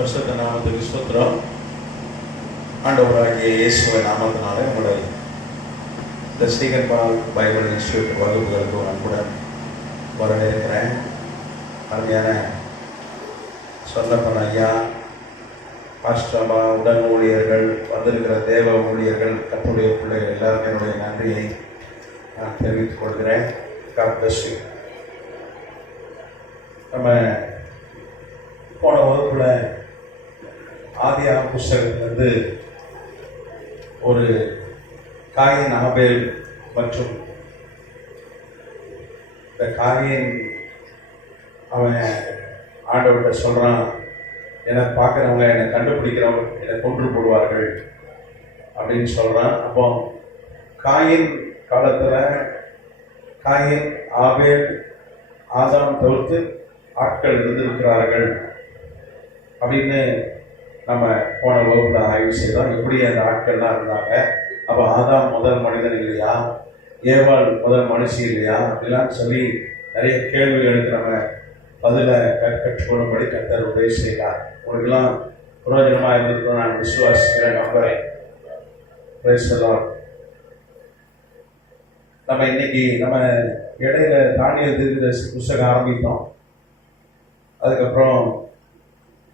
பரிசுத்த நாமத்துக்கு ஸ்தோத்திரம். ஆண்டவராகிய இயேசுவின் நாமத்தினாலே உங்களை இந்த ஸ்டீகன் பால் பைபிள் இன்ஸ்டியூட் வகுப்புகளுக்கு அன்புடன் வரவேற்கிறேன். அருமையான சொன்னப்பன் ஐயா, பாஸ்டர்மா, உடன் ஊழியர்கள், வந்திருக்கிற தேவ ஊழியர்கள், கர்த்தருடைய பிள்ளைகள் எல்லாருமே என்னுடைய நன்றியை நான் தெரிவித்துக் கொள்கிறேன். God bless you. நம்ம போன வகுப்பில் ஆதியாகம புஸ்தகத்திலிருந்து ஒரு காயின், ஆபேல் மற்றும் இந்த காயின் அவன் ஆண்டவர்கிட்ட சொல்கிறான், என்னை பார்க்குறவங்க, என்னை கண்டுபிடிக்கிறவங்க என்னை கொன்று போடுவார்கள் அப்படின்னு சொல்கிறான். அப்போ காயின் காலத்தில் காயின், ஆபேல், ஆதாம் தவிர்த்து ஆட்கள் இருந்திருக்கிறார்கள் அப்படின்னு நம்ம போன வகுப்பில் ஆய்வு செய்தோம். எப்படி அந்த ஆட்கள்லாம் இருந்தாங்க? அப்போ ஆதாம் முதல் மனிதன் இல்லையா, ஏவாள் முதல் மனுஷி இல்லையா, அப்படிலாம் சொல்லி நிறைய கேள்விகளுக்கு நம்ம பதிலை கற்றுக்கொள்ளும்படி கர்த்தர் உதவி செய்தார். உங்களுக்கெல்லாம் புரோஜனமாக இருந்திருக்கும் நான் விசுவாசிக்கிறேன், நம்புறேன். Praise the Lord. நம்ம இன்னைக்கு நம்ம இடையில தானியேல் தீர்க்கதரிசி புஸ்தகம் ஆரம்பித்தோம். அதுக்கப்புறம்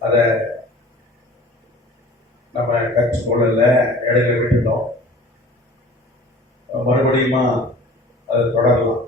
அதை நம்ம கற்றுக்கொள்ளல, இடையில விட்டுட்டோம். மறுபடியுமா அதை தொடரலாம்.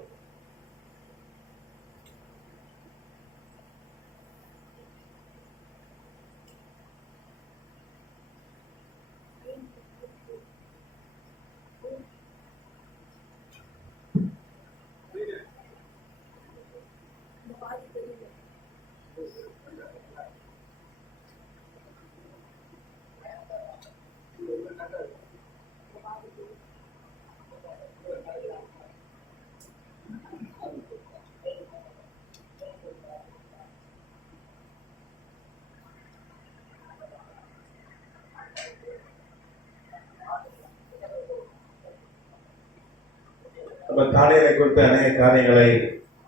நம்ம தானியேலை குறித்த அநேக காரியங்களை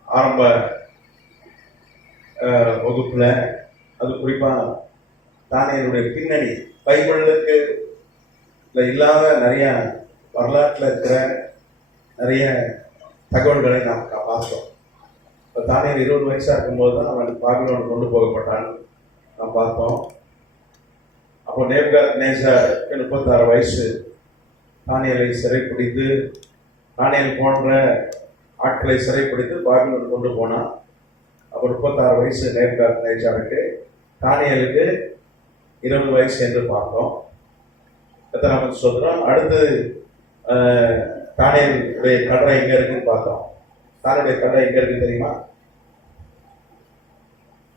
ஆரம்ப வகுப்புல, அது குறிப்பா தானியேலுடைய பின்னணி, பைபிளுக்கு இல்லாத நிறைய வரலாற்றில் இருக்கிற நிறைய தகவல்களை நாம் பார்த்தோம். இப்போ தானியேல் 20 வயசா இருக்கும்போது தான் அவன் பாபிலோன் கொண்டு போகப்பட்டான் நாம் பார்த்தோம். அப்போ நேபுகாத்நேசருக்கு 36 வயசு. தானியேலை சிறைப்பிடித்து, தானியேல் போன்ற ஆட்களை சிறைப்பிடித்து பாபிலோன் கொண்டு போனான். அப்போ 36 வயசு நேபுகாத்நேசருக்கு. தானியேலுக்கு 20 வயசு என்று பார்த்தோம். எத்தனை சொல்றோம். அடுத்து தானியேலுடைய கல்லறை எங்க இருக்குன்னு பார்த்தோம். தானியேலுடைய கல்லறை எங்க இருக்கு தெரியுமா?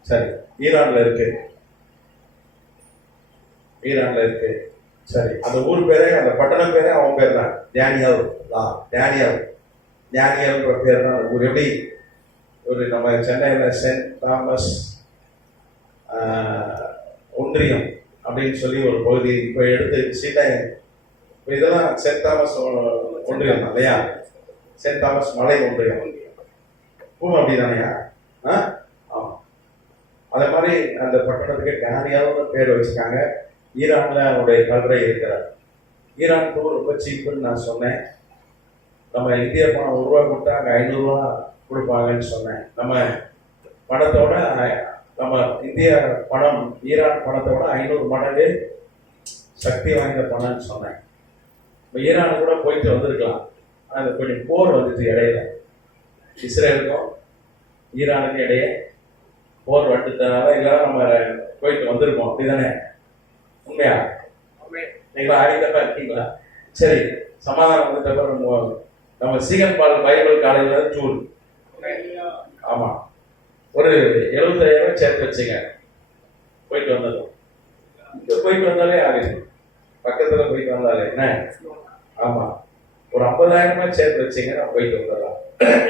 சரி, ஈரான்ல இருக்கு. ஈரான்ல இருக்கு. சரி, அந்த ஊர் பேரே, அந்த பட்டணம் பேரே அவன் பேர் தான், டேனியல். டேனியல்ன்ற பேர் தான் ஊர். எப்படி ஒரு நம்ம சென்னையில் சென்ட் தாமஸ் ஒன்றியம் அப்படின்னு சொல்லி ஒரு பகுதி இப்போ எடுத்து சீட்டை, இதெல்லாம் சென்ட் தாமஸ் ஒன்றியம் தான் இல்லையா? சென்ட் தாமஸ் மலை ஒன்றியம் அப்படி தானையா? ஆமாம். அதே மாதிரி அந்த பட்டணத்துக்கு டேனியல்னு பேர் வச்சுருக்காங்க. ஈரானில் அவருடைய கல்லறை இருக்கிறார். ஈரான் டூர் ரொம்ப சீப்புன்னு நான் சொன்னேன். நம்ம இந்திய பணம் ₹1 கொடுத்தா அங்கே ₹500 கொடுப்பாங்கன்னு சொன்னேன். நம்ம பணத்தோட, நம்ம இந்திய பணம் ஈரான் பணத்தோட 500 மடங்கு சக்தி வாய்ந்த பணம்னு சொன்னேன். இப்போ ஈரானு கூட போயிட்டு வந்திருக்கலாம். ஆனால் கொஞ்சம் போர் வந்துட்டு இடையில, இஸ்ரேலுக்கும் ஈரானுக்கும் இடையே போர் வந்துட்டதுனால எல்லாம் நம்ம போயிட்டு வந்திருக்கோம். அப்படிதானே? உண்மையா? நீங்களா ஆடித்தப்பா இருக்கீங்களா? சரி, சமாதானம் வந்துட்டப்ப நம்ம ஸ்டீகன் பால் பைபிள் காலேஜில் டூர். ஆமா, ஒரு 75,000 சேர்த்து வச்சுங்க. போயிட்டு வந்ததும் இங்கே போயிட்டு வந்தாலே ஆகுது, பக்கத்தில் போயிட்டு வந்தாலே என்ன? ஆமா, ஒரு 50,000 சேர்த்து வச்சுங்க, நான் போயிட்டு வந்துடலாம்.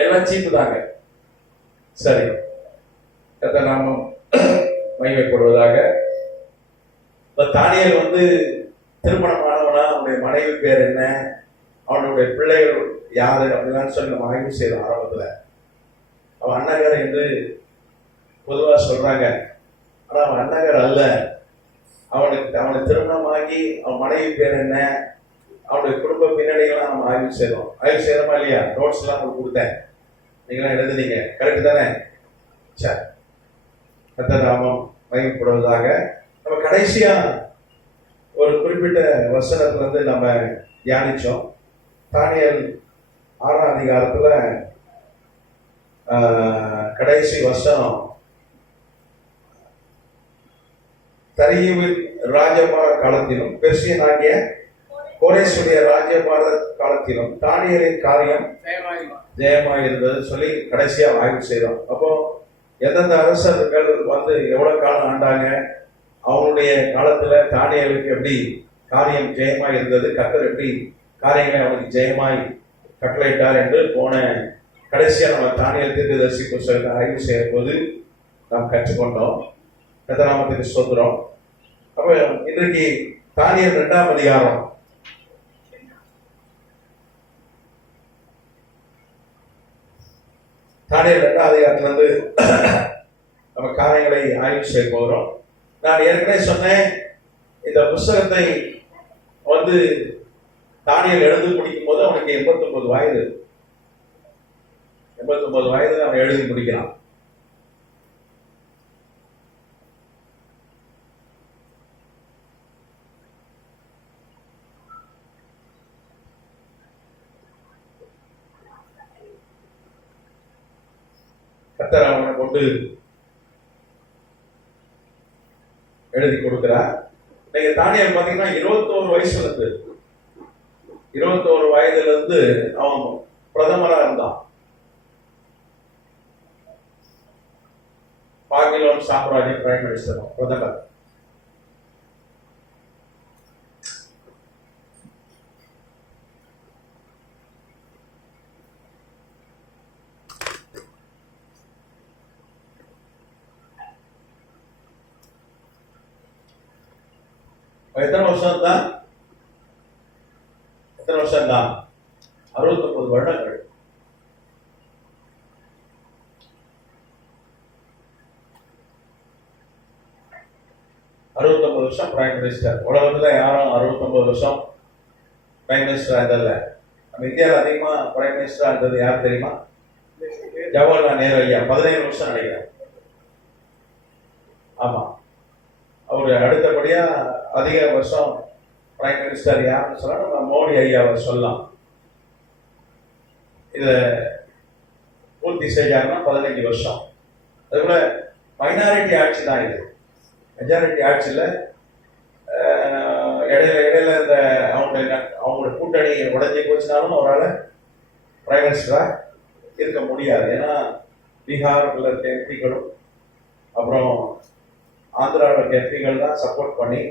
எல்லாம் சீப்பு தாங்க. சரி, கர்த்தர் நாமம் மகிமைப்படுவதாக. தானியேல் திருமணமானவனா, அவனுடைய மனைவி பேர் என்ன, அவனுடைய பிள்ளைகள் யாரு அப்படிலாம் சொல்லி நம்ம ஆய்வு செய்யறோம். ஆரம்பத்தில் அவன் அண்ணகர் என்று பொதுவாக சொல்றாங்க. ஆனால் அவன் அண்ணகர் அல்ல. அவனுக்கு திருமணமாகி அவன் மனைவி பேர் என்ன, அவனுடைய குடும்ப பின்னணிகள்லாம் நம்ம ஆய்வு செய்யறோமா இல்லையா? நோட்ஸ் எல்லாம் உங்களுக்கு கொடுத்தேன், நீங்களாம் எழுதுனீங்க, கரெக்ட் தானே? சரி, கர்த்தர் நாமம் மகிமைப்படுவதாக. நம்ம கடைசியா ஒரு குறிப்பிட்ட வசனத்துல இருந்து நம்ம தியானிச்சோம். தானியேல் 6ஆம் அதிகாரத்துல கடைசி வசனம், தரியுவின் ராஜபார காலத்திலும் பெர்சியனாகிய கோரேசுடைய ராஜபார காலத்திலும் தானியேலின் காரியம் ஜெயமாய் இருந்தது சொல்லி கடைசியா ஆய்வு செய்தோம். அப்போ எந்தெந்த அரசர்கள் வந்து எவ்வளவு காலம் ஆண்டாங்க, அவங்களுடைய காலத்துல தானியேலுக்கு எப்படி காரியம் ஜெயமாய் இருந்தது, கர்த்தர் எப்படி காரியங்களை அவனுக்கு ஜெயமாய் கட்டளையிட்டார் என்று போன கடைசியா நம்ம தானியேல் தீர்க்கதரிசி புத்தகத்தை ஆய்வு செய்யும் போது நாம் கற்றுக்கொண்டோம். கர்த்தருக்கு ஸ்தோத்திரம். அப்ப இன்றைக்கு தானியேல் 2ஆம் அதிகாரம், தானியேல் 2ஆம் அதிகாரத்துல இருந்து நம்ம காரியங்களை ஆய்வு செய்ய போகிறோம். நான் ஏற்கனவே சொன்னேன், இந்த புஸ்தகத்தை வந்து தானியேல் எழுதி முடிக்கும் போது அவனுக்கு 89 வயது. 89 வயது அவன் எழுதி முடிக்கிறான். கர்த்தர் அவனை கொண்டு எழுதி கொடுக்கிறார். நீங்க தானியேல் பாத்தீங்கன்னா 21 வயசுல இருந்து 21 வயதுல இருந்து அவன் பிரதமரா இருந்தான். பாகிலோன் சாம்ராஜ்ய பிரைம் மினிஸ்டர் பிரதமர். எத்தனை வருஷம் தான்? 69 வருடங்கள். வருஷம் பிரைம் மினிஸ்டர். உலகத்துல யாரும் 69 வருஷம் பிரைம் மினிஸ்டர் இருந்ததில்ல. நம்ம இந்தியாவில் அதிகமா பிரைம் மினிஸ்டரா இருந்தது யார் தெரியுமா? ஜவஹர்லால் நேரு ஐயா 17 வருஷம் நினைக்கிறேன். ஆமா, அவரு அடுத்தபடியா அதிக வருஷம் பிரைம் மினிஸ்டர் யாருன்னு சொன்னா நம்ம மோடி ஐயாவை சொல்லலாம். இத பூர்த்தி செஞ்சாங்கன்னா 15 வருஷம். அதுபோல மைனாரிட்டி ஆட்சி தான் இது, மெஜாரிட்டி ஆட்சியில் இடையில இந்த அவங்களுடைய கூட்டணி உடஞ்சி போச்சுனாலும் அவரால் பிரைம் மினிஸ்டரா இருக்க முடியாது. ஏன்னா பீகார்ல இருக்க எம்பிகளும் அப்புறம் ஆந்திராவில் இருக்க எம்பிகள் தான் சப்போர்ட் பண்ணி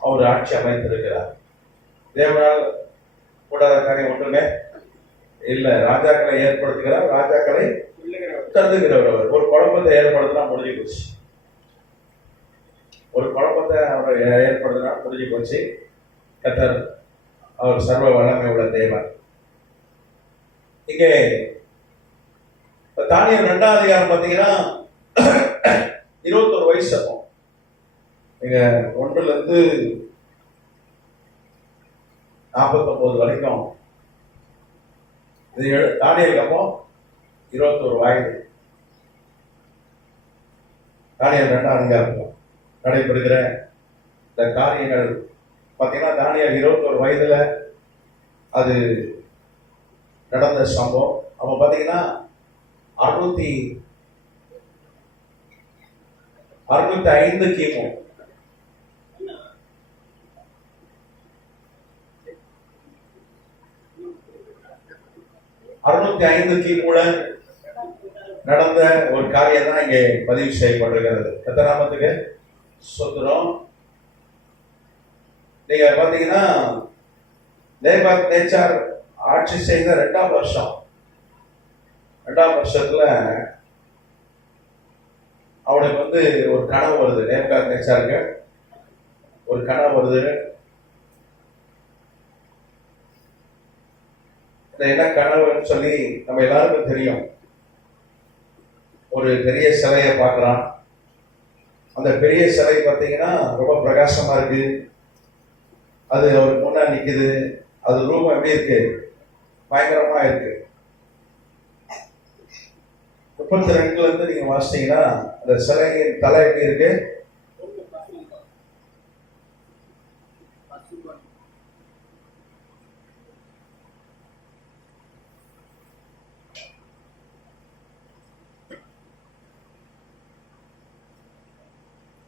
அவர் ஆட்சி அமைத்திருக்கிறார். தேவனால் கூடாத காரியம் ஒன்றுமே இல்லை. ராஜாக்களை ஏற்படுத்துகிறார், ராஜாக்களை கருதுகிறவர். அவர் ஒரு குழப்பத்தை ஏற்படுத்தினா முடிஞ்சு போச்சு. ஒரு குழப்பத்தை அவர் ஏற்படுத்தினா முடிஞ்சு போச்சு. கர்த்தர் அவர் சர்வ வல்லமை உள்ள தேவன். இங்கே தானியேல் 2ஆம் அதிகாரம் பார்த்தீங்கன்னா 21 வயசு இருக்கும். நீங்க 1ல இருந்து 49 வரைக்கும் இது தானியேலுக்கு அப்போ 21 வயது. தானியேல் 2ஆம் அதிகாரம் நடைபெறுகிற இந்த காரியங்கள் பார்த்தீங்கன்னா தானியேல் 21 வயதுல அது நடந்த சம்பவம். அவன் பார்த்தீங்கன்னா 605 கிமு 605 கிமுல நடந்த ஒரு காரியம் தான் இங்கே பதிவு செய்யப்பட்டிருக்கிறது. கர்த்தநாமத்துக்கு ஸ்தோத்திரம். நீங்க பாத்தீங்கன்னா நேபுகாத்நேச்சார் ஆட்சி செய்த 2ஆம் வருஷம், 2ஆம் வருஷத்துல அவனுக்கு வந்து ஒரு கனவு வருது. நேபுகாத்நேச்சாருக்கு ஒரு கனவு வருது. என்ன கனவுன்னு சொல்லி நம்ம எல்லாருக்கும் தெரியும். ஒரு பெரிய சிலையை பார்க்கிறான். அந்த பெரிய சிலை பார்த்தீங்கன்னா ரொம்ப பிரகாசமா இருக்கு. அது அவருக்கு முன்னாடி நிக்குது. அது ரூபம் எப்படி இருக்கு? பயங்கரமா இருக்கு. 32 இருந்து நீங்க வாசிச்சீங்கன்னா அந்த சிலையின் தலை எப்படி இருக்கு?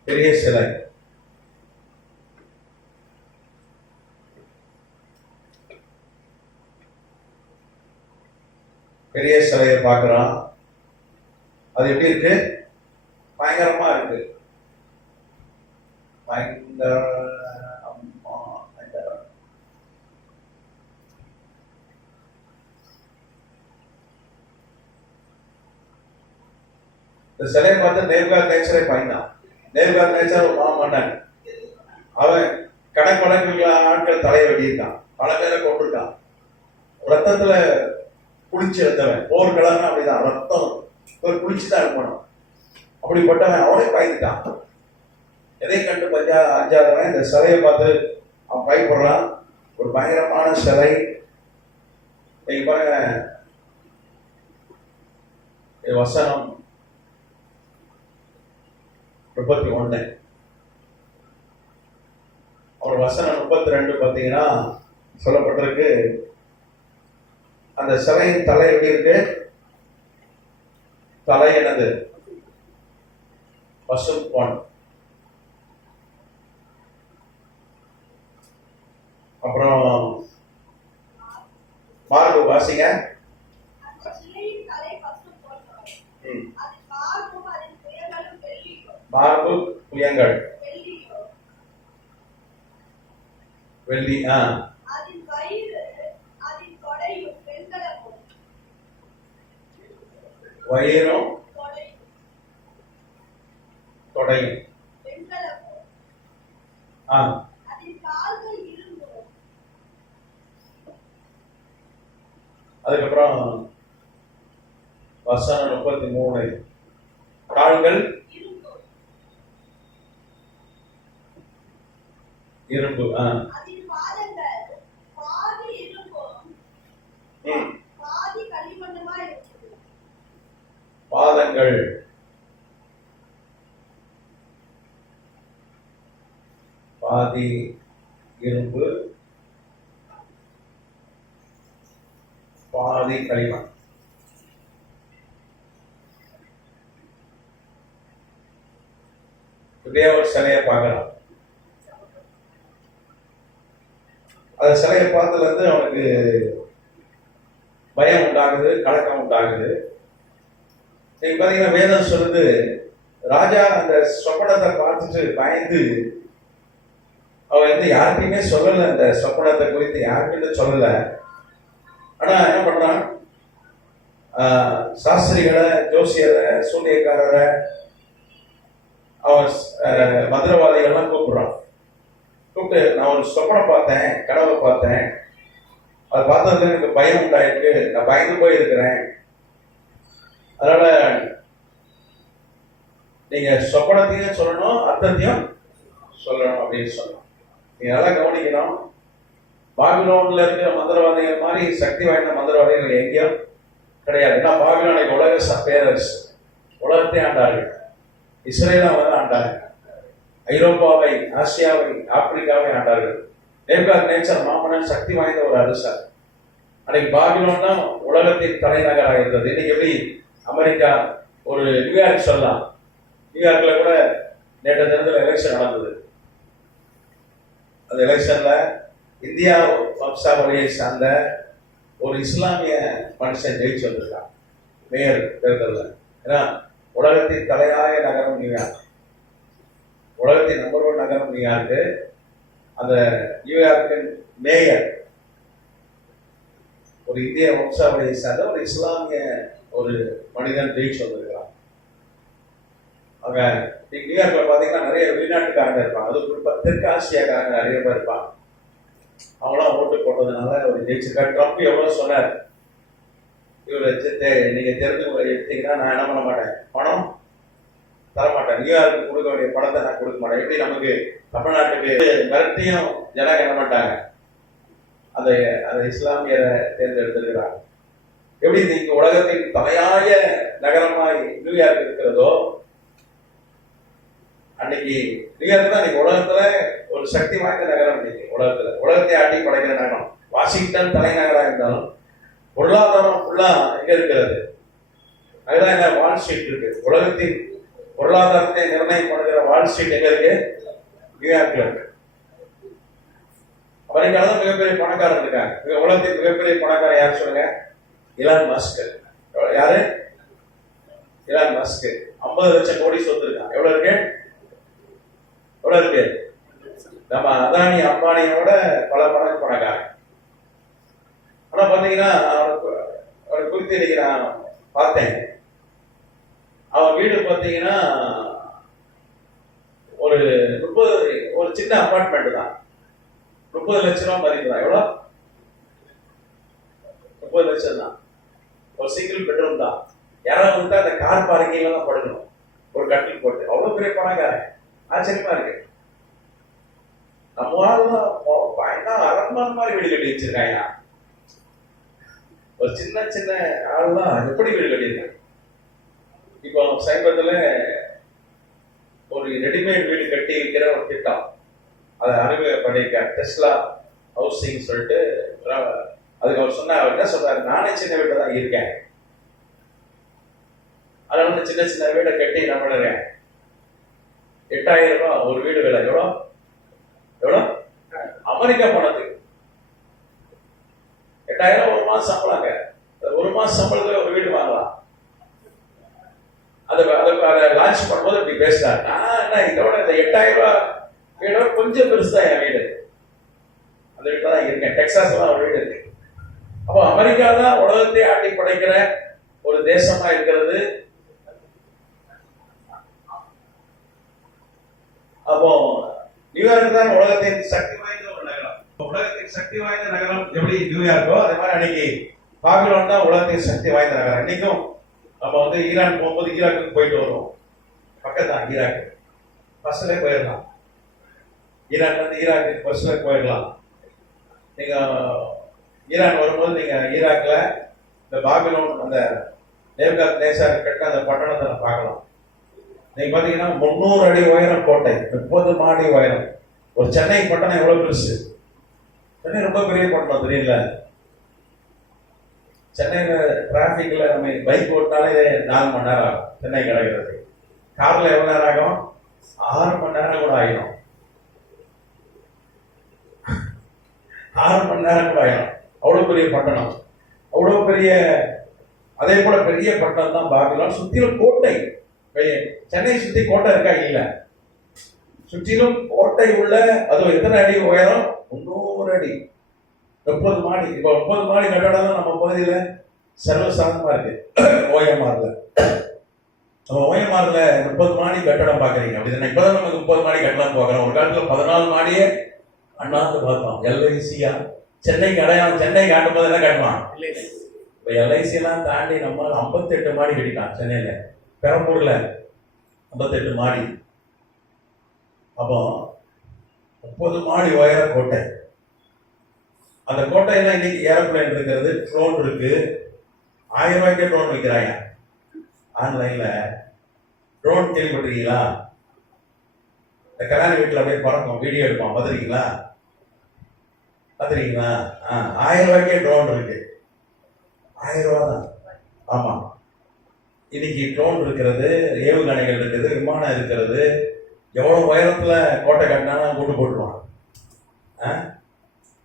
பெரிய சிலை. பெரிய சிலையை பார்க்கிறான். அது எப்படி இருக்கு? பயங்கரமா இருக்கு. இந்த சிலையை பார்த்து நேபுகாத்நேச்சரே பயந்தான். நேபுகாத்நேச்சர் ஒரு மன்னன். அவன் கணக்கு ஆட்கள் தலையை வெட்டியிருக்கான், பல பேரை கொண்டிருக்கான், ரத்தத்துல குளிச்சு எடுத்தவன். போர்களான அப்படிதான், ரத்தம் குளிச்சுதான் இருக்கணும். அப்படிப்பட்டவன் அவனே பயந்துட்டான். எதை கண்டு அஞ்சாதவன் இந்த சிலையை பார்த்து அவன் பயப்படுறான். ஒரு பயங்கரமான சிலை. நீங்க பாருங்க, வசனம் 31, அவர் வசனம் 32 பார்த்தீங்கன்னா சொல்லப்பட்டிருக்கு, அந்த சிலையின் தலை எப்படி இருக்கு? தலை என்னது? பசும் பொன். அப்புறம் மார்பு வாசிங்க. மார்பு புயங்கள் வெள்ளி. வயிறும் தொடையும். அதுக்கப்புறம் வசனம் 33, கால்கள் இரும்பு. பாதங்கள் பாதி இரும்பு, பாதி களிமண். இப்படியே ஒரு சிலையை பார்க்கலாம். அந்த சிலையை பார்த்ததுல இருந்து அவனுக்கு பயம் உண்டாகுது, கலக்கம் உண்டாகுது. நீங்க பாத்தீங்கன்னா வேதம் சொல்லுது, ராஜா அந்த சொப்பனத்தை பார்த்துட்டு பயந்து அவன் வந்து யாருக்குமே சொல்லல, அந்த சொப்பனத்தை குறித்து யாருக்கிட்ட சொல்லல. ஆனா என்ன பண்றான், சாஸ்திரிகளை, ஜோசியரை, சூனியக்காரரை, அவன் மந்திரவாதிகள்லாம் கூப்பிடுறான். கூப்பிட்டு, நான் ஒரு சொப்பனம் பார்த்தேன், கனவை பார்த்தேன், அதை பார்த்ததுல எனக்கு பயம் உண்டாயிருக்கு, நான் பயந்து போய் இருக்கிறேன். அதனால நீங்க சொப்பனத்தையும் சொல்லணும், அர்த்தத்தையும் சொல்லணும் அப்படின்னு சொன்னோம். நீங்க நல்லா கவனிக்கணும். பாபிலோன்ல இருக்கிற மந்திரவாதிகள் மாதிரி சக்தி வாய்ந்த மந்திரவாதிகள் எங்கேயும் கிடையாது. ஏன்னா பாபிலோன் உலக பேரரசு, உலகத்தை ஆண்டார்கள். இஸ்ரேலை வந்து ஆண்டாங்க, ஐரோப்பாவை, ஆசியாவை, ஆப்பிரிக்காவை ஆண்டார்கள். நேபுகாத்நேச்சர் மாமன்னன் சக்தி வாய்ந்த ஒரு அரசர். அன்னைக்கு பாபிலோன் தான் உலகத்தின் தலைநகராக இருந்தது. இன்னைக்கு எப்படி அமெரிக்கா ஒரு நியூயார்க் சொல்லலாம். நியூயார்க்ல கூட நேற்று தினத்தில் எலெக்ஷன் நடந்தது. அந்த எலெக்ஷன்ல இந்தியா வம்சாவளியை சார்ந்த ஒரு இஸ்லாமிய மனுஷன் ஜெயிச்சு வந்திருக்கான் மேயர் தேர்தலில். ஏன்னா உலகத்தின் தலையாய நகரம் நியூயார்க், உலகத்தின் நம்பர் 1 நகரம் நியூயார்க்கு. அந்த நியூயார்க்கின் மேயர் ஒரு இந்திய வம்சாவளியை சார்ந்த ஒரு இஸ்லாமிய ஒரு மனிதன் ஜெயிச்சு வந்திருக்கிறான். அங்க நியூயார்க்ல பாத்தீங்கன்னா நிறைய வெளிநாட்டுக்காரங்க இருப்பாங்க, அது குறிப்பா தெற்கு ஆசியாக்காரங்க நிறைய பேர் இருப்பாங்க. அவங்களாம் ஓட்டு போட்டதுனால ஒரு ஜெயிச்சிருக்காரு. ட்ரம்ப் எவ்வளவு சொன்னார், இவரை நீங்க தெரிஞ்சு எடுத்தீங்கன்னா நான் என்ன பண்ண மாட்டேன், பணம் தரமாட்டேன். நியூயார்க்கு கொடுக்க வேண்டிய பணத்தை நான் கொடுக்க மாட்டேன். எப்படி நமக்கு தமிழ்நாட்டுக்கு மிரட்டியும் ஜனங்க என்ன மாட்டாங்க, அந்த அந்த இஸ்லாமியரை தேர்ந்தெடுத்திருக்கிறாங்க. எப்படி இன்னைக்கு உலகத்தின் தலையாய நகரமாய் நியூயார்க் இருக்கிறதோ, அன்னைக்கு நியூயார்க் தான் இன்னைக்கு உலகத்துல ஒரு சக்தி வாய்ந்த நகரம். இன்னைக்கு உலகத்தை ஆட்டி படைக்கிற நகரம். வாஷிங்டன் தலைநகராக இருந்தாலும் பொருளாதாரம் ஃபுல்லா எங்க இருக்கிறது? அதுதான் என்ன, வால் ஸ்ட்ரீட் இருக்கு. உலகத்தின் பொருளாதாரத்தை நிர்ணயம் பண்ணுகிற வால் ஸ்ட்ரீட் எங்க இருக்கு? நியூயார்க்ல இருக்கு. அமெரிக்கால தான் மிகப்பெரிய பணக்காரர் இருக்காங்க. உலகத்தின் மிகப்பெரிய பணக்காரர் யார் சொல்லுங்க? Elon Musk. யாரு? Elon Musk. 50 லட்சம் கோடி சொத்து இருக்கான். எவ்வளவு இருக்கு? எவ்வளவு இருக்கு? நம்ம அதானி அம்பானியோட பல மடங்கு பணக்காரன். ஆனா பாத்தீங்கன்னா அவர் குறித்து இன்னைக்கு நான் பார்த்தேன். அவன் வீடு பாத்தீங்கன்னா ஒரு சின்ன அபார்ட்மெண்ட் தான். 30 லட்சம் ரூபாய் மதிப்பு தான். எவ்வளவு? 30 லட்சம் தான். ஒரு சிங்கிள் பெட்ரூம் தான். யாராவது வந்து அந்த கார் பார்க்கிங்ல தான் படுக்கணும், ஒரு கட்டில் போட்டு. அவ்வளவு பெரிய பணக்காரன். ஆச்சரியமா இருக்கு. நம்ம அரண்மனை மாதிரி வீடு கட்டி வச்சிருக்காங்க. ஒரு சின்ன சின்ன ஆள்லாம் எப்படி வீடு கட்டியிருக்காங்க. இப்போ சமீபத்துல ஒரு ரெடிமேட் வீடு கட்டி வைக்கிற ஒரு திட்டம் அதை அறிமுகப்பட்டிருக்கார். டெஸ்லா ஹவுசிங் சொல்லிட்டு. அதுக்கு அவர் சொன்ன, அவர் என்ன சொல்றாரு, நானே சின்ன வீட்டில் தான் இருக்கேன். அதில் வந்து சின்ன சின்ன வீடை கட்டி என்ன பண்ணுறேன், 8000 ரூபாய் ஒரு வீடு விலை. எவ்வளோ? அமெரிக்கா பணத்துக்கு 8000 ஒரு மாசம் சம்பளங்க. ஒரு மாசம் சம்பளத்துல ஒரு வீடு வாங்கலாம். அதை லான்ச் பண்ணும்போது இப்படி பேசுறாரு. நான் என்ன இதோட இந்த 8000 ரூபாய் வீடோட கொஞ்சம் பெருசுதான் என் வீடு. அந்த வீட்டில் தான் இருக்கேன். டெக்சாஸ்ல தான் ஒரு வீடு இருக்கு. அப்போ அமெரிக்கா தான் உலகத்தை ஆட்டி படைக்கிற ஒரு தேசமா இருக்கிறது. அப்போ நியூயார்க் தான் உலகத்தின் சக்தி வாய்ந்த ஒரு நகரம். உலகத்தின் சக்தி வாய்ந்த நகரம் எப்படி நியூயார்க்கோ, அதே மாதிரி அன்னைக்கு பாபிலோன் தான் உலகத்தின் சக்தி வாய்ந்த நகரம். இன்னைக்கும் நம்ம வந்து ஈரான் போகும்போது ஈராக்கு போயிட்டு வருவோம். பக்கத்தான் ஈராக்கு, பஸ்ல போயிடலாம். ஈரான் வந்து ஈராக்கு பஸ்ல போயிடலாம். நீங்க ஈரான் வரும்போது நீங்க ஈராக்ல இந்த பாபிலோன் அந்த நேபுகாத்நேச்சார் கட்டின அந்த பட்டணத்தை பார்க்கலாம். நீங்க பாத்தீங்கன்னா 300 அடி உயரம் கோட்டை, 30 மாடி உயரம். ஒரு சென்னை பட்டணம் எவ்வளவு பெருசு? சென்னை ரொம்ப பெரிய பட்டணம், தெரியல. சென்னையில டிராபிக்ல நம்ம பைக் ஓட்டினாலே 4 மணி நேரம் ஆகும் சென்னை கிடக்கிறது. கார்ல எவ்வளவு நேரம் ஆகும்? 6 மணி நேரம் கூட ஆயிடும். 6 மணி நேரம் கூட ஆயிடும். அவ்வளவு பெரிய பட்டணம், அவ்வளவு பெரிய. அதே போல பெரிய பட்டணம் தான் பாபிலோன். சுத்திலும் கோட்டை. சென்னை சுத்தி கோட்டை இருக்கா? இல்ல. சுற்றிலும் கோட்டை உள்ள. அது எத்தனை அடி உயரம்? 300 அடி, 30 மாடி. இப்ப 30 மாடி கட்டடம் நம்ம பகுதியில சர்வசாதாரணமா இருக்கு. ஓஎம்ஆர்ல நம்ம ஓஎம்ஆர்ல 30 மாடி கட்டடம் பாக்குறீங்க அப்படின்னா, இப்பதான் நம்ம 30 மாடி கட்டடம் பாக்குறோம். ஒரு காலத்துல 14 மாடியே அண்ணாந்து பார்த்தோம். எல்ஐசியா சென்னைக்கு அடையாளம். சென்னை காட்டும் போது என்ன காட்டுவான்? இப்ப எல்ஐசி எல்லாம் தாண்டி நம்ம 58 மாடி கட்டிட்டான் சென்னையில. பெரம்பூர்ல 58 மாடி. அப்போ 30 மாடி உயர கோட்டை. அந்த கோட்டையில இன்னைக்கு ஏரோப்ளேன் இருக்கிறது, ட்ரோன் இருக்கு. 1000 ரூபாய்க்கு ட்ரோன் வைக்கிறாங்க ஆன்லைன்ல. ட்ரோன் கேள்விப்பட்டிருக்கீங்களா? இந்த கல்யாண வீட்டுல அப்படியே பறக்கும், வீடியோ எடுப்பான். பார்த்துருக்கீங்களா? 1000 ரூபாய்க்கே ட்ரோன் இருக்கு. 1000 ரூபா தான். ஆமா, இன்னைக்கு ட்ரோன் இருக்கிறது, ஏவுகணைகள் இருக்குது, விமானம் இருக்கிறது. எவ்வளவு உயரத்துல கோட்டை கட்டினாலும் கூட்டு போட்டுருவான்,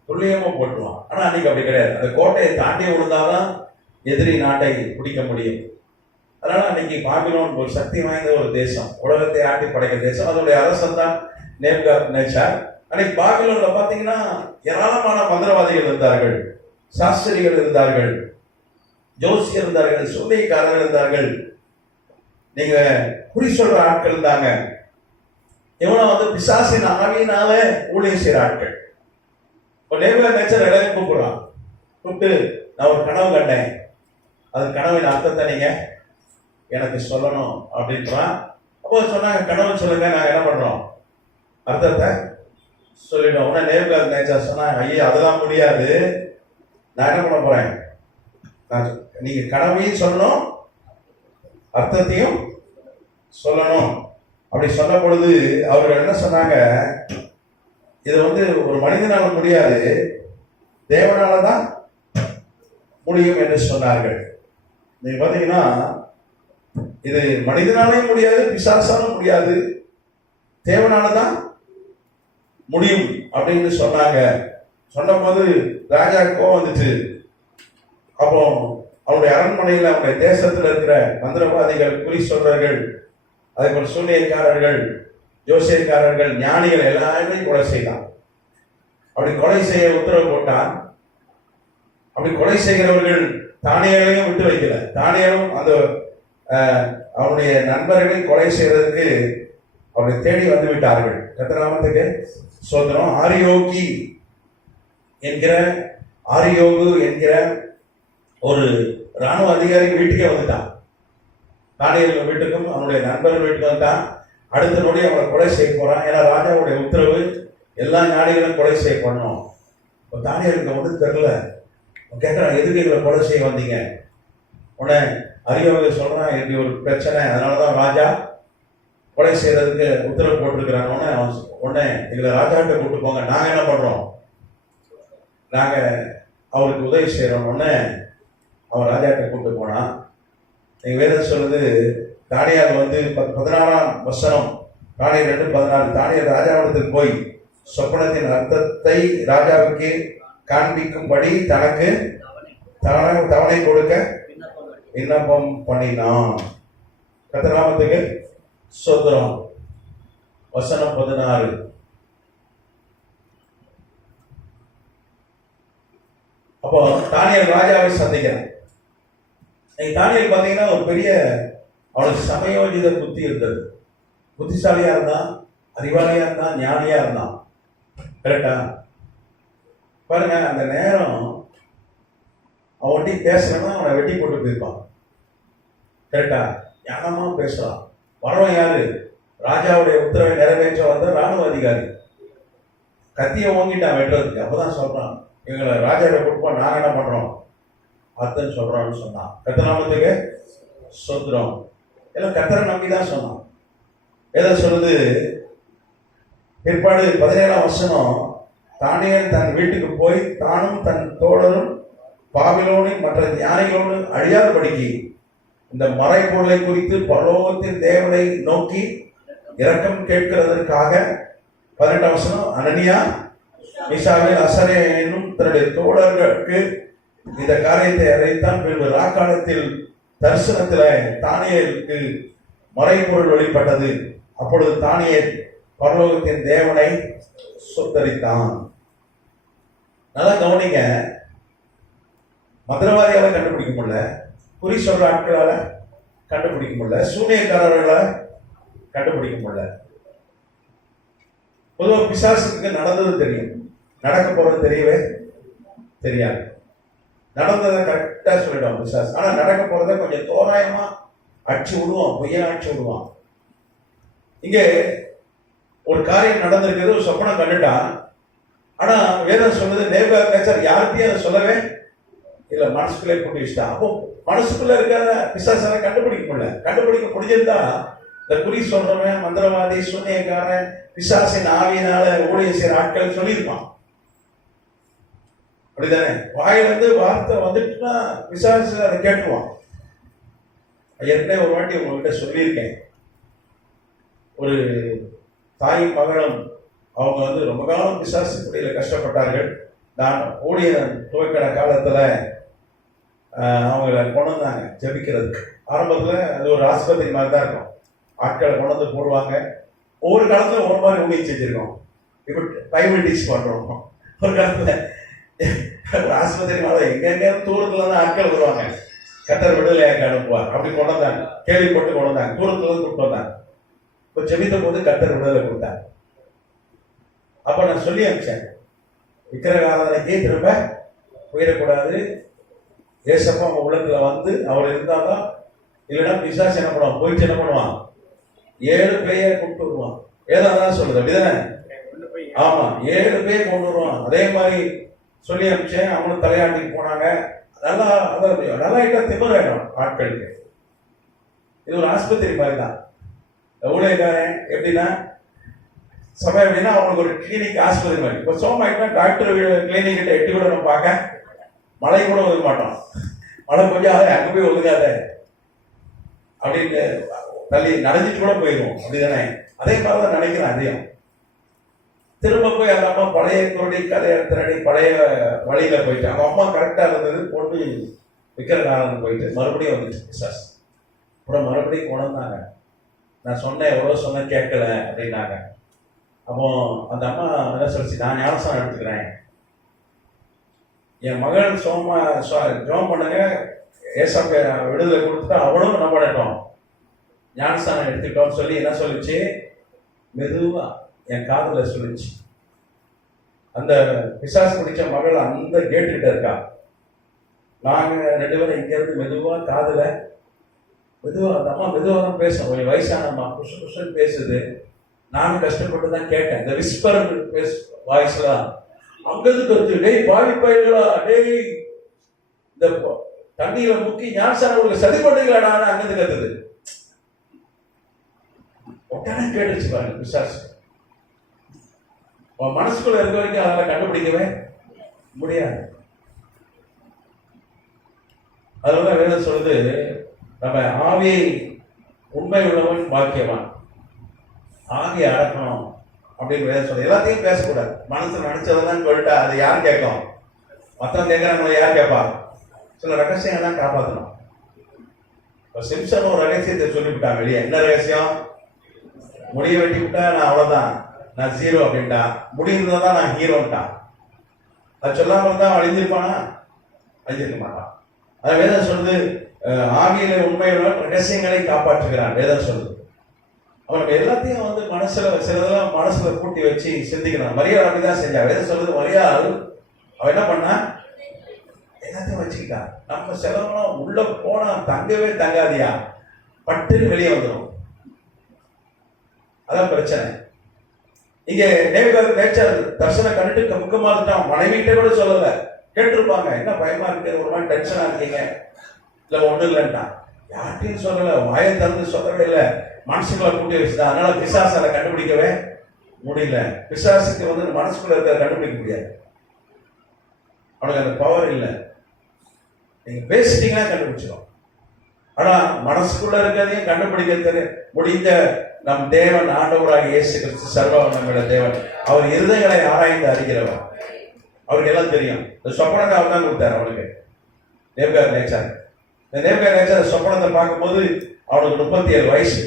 துல்லியமா போட்டுருவான். ஆனா அன்னைக்கு அப்படி கிடையாது. அந்த கோட்டையை தாண்டி விழுந்தாதான் எதிரி நாட்டை பிடிக்க முடியும். அதனால அன்னைக்கு பாபிலோன் ஒரு சக்தி வாய்ந்த ஒரு தேசம், உலகத்தை ஆட்டி படைக்கிற தேசம். அதோடைய அரசன் தான் நேபுகாத்நேச்சார். அன்னைக்கு பாபிலோன்ல பாத்தீங்கன்னா ஏராளமான மந்திரவாதிகள் இருந்தார்கள், சாஸ்திரிகள் இருந்தார்கள், ஜோசியர் இருந்தார்கள், சூனியக்காரர்கள் இருந்தார்கள், நீங்க குறி சொல்ற ஆட்கள் இருந்தாங்க. இவனை வந்து பிசாசின் ஆவியினால ஊழியம் செய்யற ஆட்கள். இப்போ நேபுகாத்நேச்சார் எல்லாரையும் கூப்பிடுறான். கூப்பிட்டு, நான் ஒரு கனவு கண்டேன், அது கனவின் அர்த்தத்தை நீங்க எனக்கு சொல்லணும் அப்படின்றான். அப்ப அப்போ சொன்னாங்க, கணவன் சொல்லுங்க, நாங்க என்ன பண்றோம், அர்த்தத்தை சொல்லிட்டோம். உடனே நேபுகாத் நேச்சார் சொன்னாங்க, ஐயா அதெல்லாம் முடியாது, நான் என்ன பண்ண போறேன், நீங்க கனவையும் சொல்லணும், அர்த்தத்தையும் சொல்லணும். அப்படி சொன்ன பொழுது அவர்கள் என்ன சொன்னாங்க, இது ஒரு மனிதனால முடியாது, தேவனால தான் முடியும் என்று சொன்னார்கள். நீங்க பாத்தீங்கன்னா, இது மனிதனாலே முடியாது, பிசாசாலும் முடியாது, தேவனால தான் முடியும் அப்படின்னு சொன்னாங்க. சொன்ன போது ராஜா கோவம் வந்துச்சு. அப்போ அவருடைய அரண்மனையில் அவருடைய தேசத்தில் இருக்கிற மந்திரவாதிகள், குறி சொல்றர்கள், அதே போல சூனியக்காரர்கள், ஜோசியக்காரர்கள், ஞானிகள் எல்லாருமே கொலை செய்தான். அப்படி கொலை செய்ய உத்தரவு போட்டான். அப்படி கொலை செய்கிறவர்கள் தானியேலையும் விட்டு வைக்கல. தானியேலும் அந்த அவனுடைய நண்பர்களை கொலை செய்வதற்கு அவரை தேடி வந்து விட்டார்கள். கர்த்தர் சோதனம். ஆரியோகு என்கிற ஒரு ராணுவ அதிகாரி வீட்டுக்கே வந்துட்டான். தானியேல் வீட்டுக்கும் அவனுடைய நண்பர்கள் வீட்டுக்கு வந்தான். அடுத்த நொடி அவனை கொலை செய்ய போறான். ஏன்னா ராஜாவுடைய உத்தரவு, எல்லா ஞானிகளும் கொலை செய்ய பண்ணணும். இப்போ தானியேலுக்கு தெரியல. கேட்கிறான், எதுக்கு எங்களை கொலை செய்ய வந்தீங்க? உடனே அறியாமல் சொல்றான், இப்படி ஒரு பிரச்சனை, அதனாலதான் ராஜா கொலை செய்யறதுக்கு உத்தரவு போட்டிருக்கிறாங்க. உடனே எங்களை ராஜாட்ட கூப்பிட்டு போங்க, நாங்க என்ன பண்றோம், நாங்க அவருக்கு உதவி செய்யறோம். உடனே அவன் ராஜாட்ட கூப்பிட்டு போனான். நீங்க வேதம் சொல்லுது, தானியேல் 16ஆம் வசனம், தானியேல் 2:14, தானியேல் ராஜாவிடத்தில் போய் சொப்பனத்தின் அர்த்தத்தை ராஜாவுக்கு காண்பிக்கும்படி தனக்கு தவணை கொடுக்க விண்ணப்பம் பண்ணினான். கர்த்தர் சோதரம். வசனம் 16. அப்போ தானியேல் ராஜாவை சந்திக்கிறான். தானியேல் பாத்தீங்கன்னா ஒரு பெரிய, அவனுக்கு சமயோஜித புத்தி இருந்தது. புத்திசாலியா இருந்தான், அறிவாளியா இருந்தான், ஞானியா இருந்தான். கரெக்டா பாருங்க, அந்த நேரம் அவன்கிட்ட பேசுறேன்னா அவனை வெட்டி போட்டு போயிருப்பான். கரெக்டா ஞானமா பேசலாம். வரவன் யாரு? ராஜாவுடைய உத்தரவை நிறைவேற்ற வந்த ராணுவ அதிகாரி. கத்திய ஓங்கிட்டான் வெட்டுறதுக்கு. அப்பதான் சொல்றான், இவங்களை ராஜாவை கொடுப்போம், நாங்க என்ன பண்றோம், அர்த்தம் சொல்றோம்னு சொன்னான். கர்த்தர் சொத்துறோம். எல்லாம் கர்த்தரை நம்பிதான் சொன்னான். எதை சொல்லுது, பிற்பாடு 17ஆம் வசனம், தானியேல் தன் வீட்டுக்கு போய் தானும் தன் தோழரும் பாபிலோனின் மற்ற ஞானிகளோடு அழியாதபடிக்கு இந்த மறைபொருளை குறித்து பரலோகத்தின் தேவனை நோக்கி இரக்கம் கேட்கிறதற்காக 18ஆம் வசனம், அனனியா, மீசாவேல், அசரே என்னும் தன்னுடைய தோழர்களுக்கு இந்த காரியத்தை அறிவித்தான். பின்பு ராக்காலத்தில் தரிசனத்தில் தானியேலுக்கு மறைபொருள் வெளிப்பட்டது. அப்பொழுது தானியேல் பரலோகத்தின் தேவனை சொத்தரித்தான். நல்லா கவனிங்க, மந்திரவாதியால கண்டுபிடிக்க முடியல, குறி சொல்ற ஆட்களால கண்டுபிடிக்க முடியல, சூனியக்காரர்களால கண்டுபிடிக்க முடியல. பொதுவாக பிசாசுக்கு நடந்தது தெரியும், நடக்க போறது தெரியவே தெரியாது. நடந்ததை கரெக்டா சொல்லிடுவான் பிசாசு. ஆனா நடக்க போறதை கொஞ்சம் தோராயமா அடிச்சு விடுவான், பொய்யா அடிச்சு விடுவான். இங்கே ஒரு காரியம் நடந்திருக்கிறது, ஒரு சொப்பனம் கண்டுட்டான். ஆனா வேதம் சொல்லுது, நேபுகாத்நேச்சார் யார்கிட்டயும் அதை சொல்லவே இல்ல, மனசுக்குள்ளே போட்டு வச்சுட்டான். அப்போ மனசுக்குள்ள இருக்கிற பிசாசால கண்டுபிடிக்க முடியல. கண்டுபிடிக்க முடிஞ்சிருந்தா இந்த குறி சொல்றவன், மந்திரவாதி, சூன்யக்காரன், பிசாசின் ஆவியினால ஊழிய செய்யற ஆட்கள் சொல்லியிருப்பான். அப்படிதானே? வாயிலிருந்து வார்த்தை வந்துட்டுன்னா பிசாசு அதை கேட்டுருவான். ஏற்கனவே ஒரு வாட்டி உங்ககிட்ட சொல்லியிருக்கேன், ஒரு தாயும் மகளும் அவங்க ரொம்ப காலம் பிசாசு பிடியில கஷ்டப்பட்டார்கள். நான் ஊழிய துவக்கிற காலத்துல அவங்கள கொண்டு வந்தாங்க ஜபிக்கிறதுக்கு. ஆரம்பத்துல அது ஒரு ஆஸ்பத்திரி மாதிரி தான் இருக்கும். ஆட்களை கொண்டு வந்து போடுவாங்க. ஒவ்வொரு காலத்துல ஒரு மாதிரி ஊழியம் செஞ்சிருக்கோம். இப்ப பைபிள் டீச் பண்றோம். ஒரு காலத்துல ஒரு ஆஸ்பத்திரி மாதிரி எங்க தூரத்துல தான் ஆட்கள் வருவாங்க. கர்த்தர் விடுதலையாக்க அனுப்புவார். அப்படி கொண்டு வந்தாங்க, கேள்விப்பட்டு கொண்டு வந்தாங்க, தூரத்துல இருந்து கூப்பிட்டு வந்தாங்க. இப்ப ஜெபித்த போது கர்த்தர் விடுதலை கொடுத்தாங்க. அப்ப நான் சொல்லி அனுப்பிச்சேன், விக்கிரக ஆராதனைக்கே திரும்ப போயிடக்கூடாது. ஏசப்பா அவங்க உள்ளத்துல வந்து அவர் இருந்தாதான், இல்லைன்னா பிசாசு என்ன பண்ணுவான், போயிட்டு என்ன பண்ணுவான், 7 பேயை கொண்டு வருவான். வேதம் சொல்லுது, அப்படிதானே? ஆமா, 7 பேர் கொண்டு வருவான். அதே மாதிரி சொல்லி அனுப்பிச்சேன். அவங்களும் தலையாட்டிக்கு போனாங்க. நல்லா நல்லா திமிர வேணும் ஆட்களுக்கு. இது ஒரு ஆஸ்பத்திரி மாதிரி தான். ஊழியக்காரன் எப்படின்னா சபை அப்படின்னா அவங்களுக்கு ஒரு கிளினிக் ஆஸ்பத்திரி மாதிரி. இப்போ சோமாயிட்டா டாக்டர் கிளினிக் கிட்ட எட்டி கூட நம்ம பார்க்க மழை கூட ஒதுக்க மாட்டோம். மழை கொஞ்சம் அங்கே போய் ஒதுக்காத அப்படின்னு தள்ளி நனைஞ்சிட்டு கூட போயிடுவோம், அப்படிதானே? அதே மாதிரி தான் நினைக்கிறேன். அதையும் திரும்ப போய் அந்த அம்மா பழைய குரடி கதையை திரடி பழைய வழியில போயிட்டு அவங்க அம்மா கரெக்டா இருந்தது போட்டு விற்கிற காலம் போயிட்டு மறுபடியும் வந்துச்சு பிசாசு. அப்புறம் மறுபடியும் கொண்டாங்க. நான் சொன்னேன், எவ்வளோ சொன்ன கேட்கல அப்படின்னாங்க. அப்போ அந்த அம்மா என்ன சொல்லிச்சு, நான் ஞானசானம் எடுத்துக்கிறேன், என் மகள் ஜோம் பண்ணுங்க, ஏசப்ப விடுதலை கொடுத்துட்டா அவளும் நம்ம பண்ணட்டும், ஞானஸ்தானம் எடுத்துக்கிட்டோம்னு சொல்லி என்ன சொல்லிச்சு, மெதுவா என் காதுல சொல்லிச்சு. அந்த பிசாசு பிடிச்ச மகள் அந்த கேட்டுக்கிட்ட இருக்கா. நாங்க 2 பேரும் இங்க இருந்து மெதுவா காதுல மெதுவா, அந்த அம்மா மெதுவா தான் பேசும். கொஞ்சம் வயசான அம்மா குஷு குஷுன்னு பேசுது. நானும் கஷ்டப்பட்டு தான் கேட்டேன். இந்த விஸ்பர் வாய்ஸ்ல அங்கிருந்து கருத்து, டேய் பாவி பயிர்களா, டேய் இந்த தண்ணீரை முக்கி ஞானசானம் உங்களுக்கு சதி பண்ணுறீங்களாடான்னு அங்கிருந்து கத்துது. உடனே கேட்டுச்சு பாருங்க பிசாசு. மனசுக்குள்ள இருக்க வரைக்கும் அதெல்லாம் கண்டுபிடிக்கவே முடியாது. அதனால வேதம் சொல்லுது, நம்ம ஆவியை உண்மை உள்ளவன் பாக்கியவான், ஆவியை அடக்கணும் அப்படின்னு வேதம் சொல்லுது. எல்லாத்தையும் பேசக்கூடாது. மனசு நினைச்சதெல்லாம் சொல்லிட்டா அது யார் கேட்கும்? மற்றவங்க கேட்கறாங்களோ யார் கேட்பா? சில ரகசியங்கள்லாம் காப்பாற்றணும். இப்போ சிம்சன் ஒரு ரகசியத்தை சொல்லிவிட்டான் வெளியே. என்ன ரகசியம்? முடிய வெட்டி விட்டா நான் அவ்வளோதான், நான் ஜீரோ அப்படின்ட்டா. முடியிருந்தா தான் நான் ஹீரோன்ட்டான். அது சொல்லாம இருந்தா அழிஞ்சிருப்பானா? அழிஞ்சிருக்க மாட்டான். அதான் வேதம் சொல்லுது, ஆவியில உண்மையுள்ள ரகசியங்களை காப்பாற்றுகிறான் வேதம் சொல்லுது. அவனுக்கு எல்லாத்தையும் மனசுல சிலதெல்லாம் மனசுல கூட்டி வச்சு சிந்திக்கிறான். மரியாதை அப்படிதான் செஞ்சா. வேதம் சொல்லுது, மரியாதை அவன் என்ன பண்ணா, எல்லாத்தையும் வச்சுக்கிட்டான். நம்ம செலவெல்லாம் உள்ள போனா தங்கவே தங்காதியா, பட்டு வெளியே வந்துடும். அதான் பிரச்சனை. இங்க நேச்சர் தர்சனம் கண்டுட்டு முக்கமா இருக்கான். மனைவிட்ட கூட சொல்லல, கேட்டிருப்பாங்க, என்ன பயமா இருக்கு, ஒரு மாதிரி டென்ஷனா இருக்கீங்க, இல்ல ஒண்ணு இல்லைன்ட்டான். யார்ட்டையும் சொல்லல, வாயை திறந்து சொல்லவே இல்லை, மனசுக்குள்ள கூட்டி வச்சுட்டான். அதனால பிசாசால கண்டுபிடிக்கவே முடியல. பிசாசுக்கு மனசுக்குள்ள இருக்க கண்டுபிடிக்க முடியாது. அவனுக்கு அந்த பவர் இல்லை. நீங்க பேசிட்டீங்கன்னா கண்டுபிடிச்சிடும். ஆனா மனசுக்குள்ள இருக்கிறதையும் கண்டுபிடிக்க முடிந்த நம் தேவன் ஆண்டவராக இயேசு கிறிஸ்து சர்வவல்லமையுள்ள தேவன். அவர் இருதயங்களை ஆராய்ந்து அறிகிறவர். அவருக்கு எல்லாம் தெரியும். இந்த சொப்பனத்தை அவர் தான் கொடுத்தார் அவனுக்கு. நேபுகாத் நேச்சார். இந்த நேபுகாத் நேச்சார் சொப்பனத்தை பார்க்கும்போது அவனுக்கு 37 வயசு.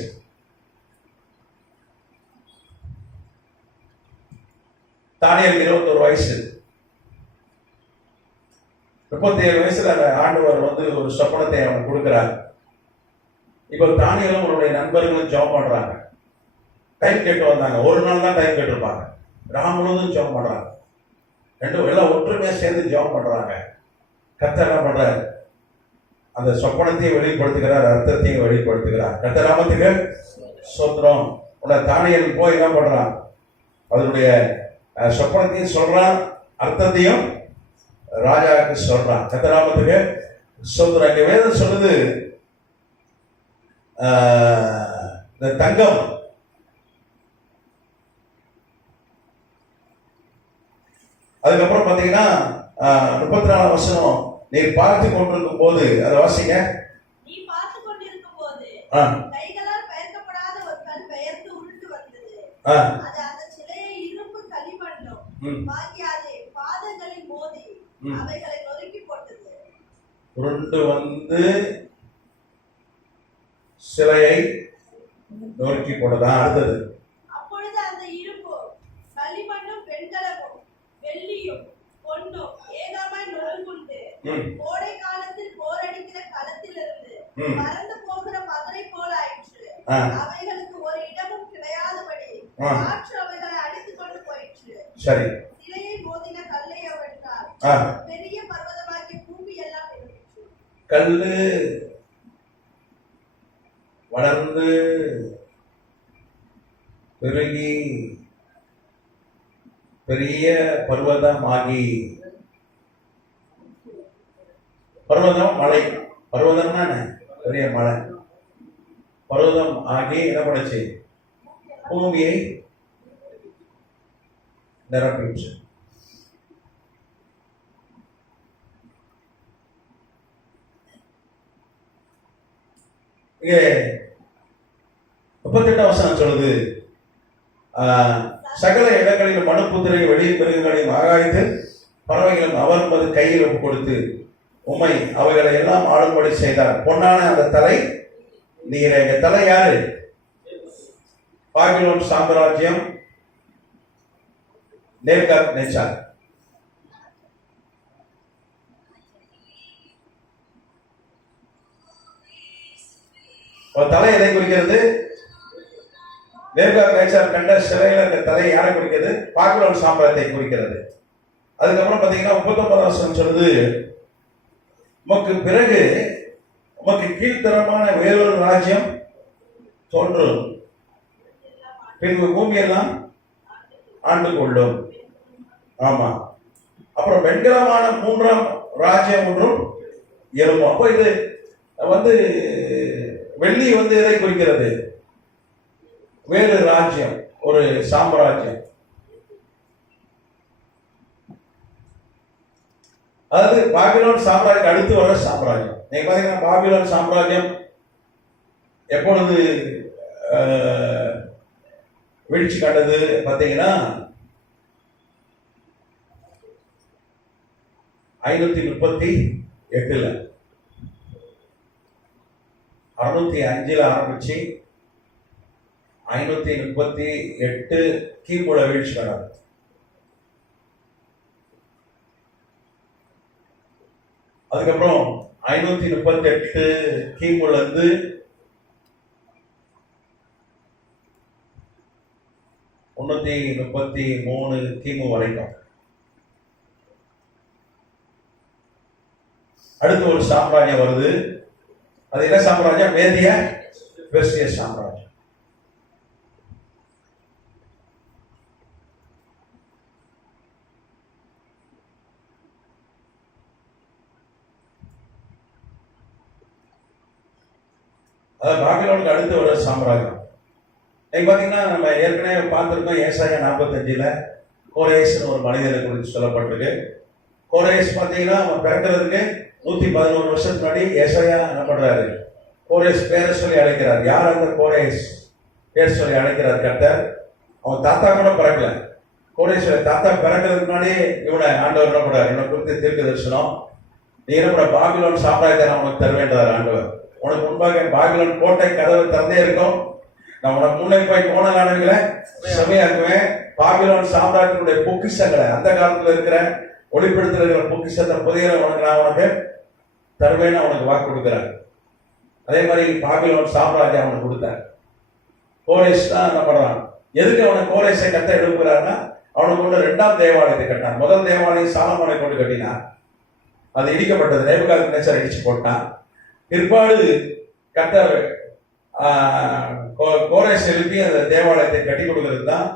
தானியலுக்கு 21 வயசு. 37 வயசுல அந்த ஆண்டவர் ஒரு சொப்பனத்தை அவன் கொடுக்கிறார். இப்ப தானியலும் அவருடைய நண்பர்களும் ஜெபம் பண்றாங்க. டைம் கேட்டு வந்தாங்க. ஒரு நாள் தான் டைம் கேட்டிருப்பாங்க. ராம் முழுவதும் ஜெபம் பண்றாங்க. எல்லாம் ஒற்றுமையா சேர்ந்து ஜெபம் பண்றாங்க. கர்த்தர் என்ன பண்றாரு, அந்த சொப்பனத்தையும் வெளிப்படுத்துகிறார், அர்த்தத்தையும் வெளிப்படுத்துகிறார். கர்த்தர் நாமத்துக்கு ஸ்தோத்திரம். தானியல் போய் என்ன பண்றான், அதனுடைய சொப்பனத்தையும் சொல்றான், அர்த்தத்தையும் ராஜாவுக்கு சொல்றான். கர்த்தர் நாமத்துக்கு ஸ்தோத்திரம். இங்க வேதம் சொல்லுது, இந்த தங்கம் அதுக்கப்புறம் பாத்தீங்கன்னா 34 வசனம், நீர் பார்த்து கொண்டிருக்கும் போது, அதை வாசிங்க. நீ பார்த்து கொண்டிருக்கும் போது கைகளால் பெயர்க்கப்படாத ஒரு கல் பெயர்ந்து உருண்டு வந்தது. அது அந்த சிலையை இரும்பு களிமண்ணும் பாக்கியாதே பாதங்களில் மோதி அவைகளை நொறுக்கி போட்டது. உருண்டு வந்து சிலையை நொறுக்கி போட்டதான். அடுத்தது, அப்பொழுது அந்த இரும்பு களிமண்ணும் வெண்கலமும் வெள்ளியும் பொன்னும் ஏகமாய் நொறுங்குண்டு கோடை காலத்தில் போரடிக்கிற களத்திலிருந்து பறந்து போகிற மதுரை போல ஆயிற்று. அவைகளுக்கு ஒரு இடமும் கிடையாதபடி காற்று அவைகளை அடித்துக் கொண்டு போயிற்று. சரி, சிலையை மோதின கல்லை அவற்றால் பெரிய பர்வதமாகிய பூமி எல்லாம் இருந்துச்சு. கல்லு வளர்ந்து பெருகி பெரிய பர்வதமாகி, பர்வதம் மலை, பர்வதம்னா என்ன? பெரிய மலை. பர்வதம் ஆகி என்ன பண்ணுச்சு? பூமியை நிரப்பிச்சு. இங்கே 38 வசனம் சொல்லுது, சகல இடங்களிலும் மனுப்புத்திரை வெளியில் மிருகங்களையும் ஆகாயத்தில் பறவைகளும் அவர் மது கையில் ஒப்பு கொடுத்து உம்மை அவைகளை எல்லாம் ஆளும்படி செய்தார். பொன்னான அந்த தலை நீரே. எங்க தலை யாரு? பாபிலோன் சாம்ராஜ்யம், நேபுகாத்நேச்சார். தலை எதை குறிக்கிறது? நேபுகாத்நேச்சார் கண்ட சிலையில இருக்க தலை யாரை குறிக்கிறது? பாபிலோன் சாம்ராஜ்யத்தை குறிக்கிறது. அதுக்கப்புறம் பாத்தீங்கன்னா 39 வசனம் சொல்லுது, உமக்கு பிறகு உமக்கு கீழ்த்தரமான வேறொரு ராஜ்யம் தோன்றும், பின்பு பூமியெல்லாம் ஆண்டு கொள்ளும். ஆமா. அப்புறம் வெண்கலமான 3ஆம் ராஜ்யம் ஒன்றும் எழும்பும். அப்போ இது வெள்ளி எதை குறிக்கிறது? வேறு ராஜ்யம், ஒரு சாம்ராஜ்யம். அதாவது பாபிலோன் சாம்ராஜ்யம் அடுத்து வர சாம்ராஜ்யம். நீங்க பாத்தீங்கன்னா பாபிலோன் சாம்ராஜ்யம் எப்பொழுது வீழ்ச்சி கண்டது பாத்தீங்கன்னா 538 605 ஆரம்பிச்சு 538 கிமுல வீழ்ச்சி கண்டது. அதுக்கப்புறம் 538 கிமுல இருந்து 333 கிமு வரைக்கும் அடுத்து ஒரு சாம்ராஜ்யம் வருது. அது என்ன சாம்ராஜ்யம்? மேதிய பெர்சிய சாம்ராஜ்யம். அதாவது பாபிலோனுக்கு அடுத்து வர சாம்ராஜ்யம். இன்னைக்கு பாத்தீங்கன்னா நம்ம ஏற்கனவே பார்த்திருக்கோம், ஏசாயா 45 கோரேஸ்னு ஒரு மனிதனை குறித்து சொல்லப்பட்டிருக்கு. கோரேஸ் பாத்தீங்கன்னா அவன் பிறக்கிறதுக்கு 111 வருஷத்துக்கு முன்னாடி ஏசாயா என்ன பண்றாரு? கோரேஸ் பேரை சொல்லி அழைக்கிறார். யார் அந்த கோரேஸ் பேர் சொல்லி அழைக்கிறார் கர்த்தர்? அவன் தாத்தா கூட பிறக்கல. கோரேஸ் தாத்தா பிறக்கிறதுக்கு முன்னாடி இவனை ஆண்டவர் என்ன பண்றாரு? இவனை குறித்து தீர்க்க தரிசனம், நீ என்ன பண்ற? பாபிலோன் சாம்ராஜ்யத்தை நான் உனக்கு தருவேன்றார் ஆண்டவர். உனக்கு முன்பாக பாபிலோன் கோட்டை கதவு திறந்தே இருக்கும், நான் உனக்கு முன்னே போய் கோணலானவங்களை செமையாக்குவேன். பாபிலோன் சாம்ராஜ்யத்தினுடைய பொக்கிஷங்களை, அந்த காலத்துல இருக்கிற ஒளிப்படுத்துகிற பொக்கிஷத்தை புதிய நான் உனக்கு தருவேன்னு அவனுக்கு வாக்கு கொடுக்கிறார். அதே மாதிரி பாபிலோன் சாம்ராஜ்யம் அவனுக்கு கொடுத்தார். கோரேஸ் தான் என்ன பண்றான்? எதுக்கு அவனுக்கு கோரேஸை கட்ட எழுப்புகிறார்னா, அவனுக்கு கொண்டு 2ஆம் தேவாலயத்தை கட்டினான். முதல் தேவாலயம் சாலமோனை கொண்டு கட்டினான், அது இடிக்கப்பட்டது. நேபுகாத்நேச்சார் இடிச்சு போட்டான். பிற்பாடு கர்த்தர் கோரேஸ் எழுப்பி அந்த தேவாலயத்தை கட்டி கொடுக்கிறது தான்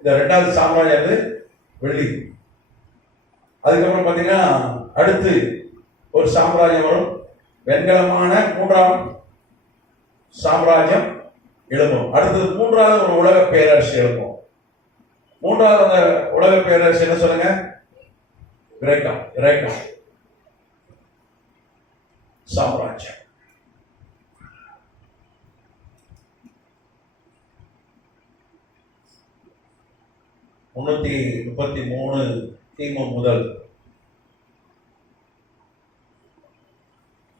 இந்த 2வது சாம்ராஜ்யம், வெள்ளி. அதுக்கப்புறம் பாத்தீங்கன்னா அடுத்து ஒரு சாம்ராஜ்யம் வரும், வெண்கலமான 3ஆம் சாம்ராஜ்யம் எழும்பும். அடுத்தது 3வது ஒரு உலக பேரரசு எழும்பும். 3வது உலக பேரரசு என்ன சொல்லுங்க? கிரேக்கம் சாம்ராஜ்யம். (333) கிமு முதல்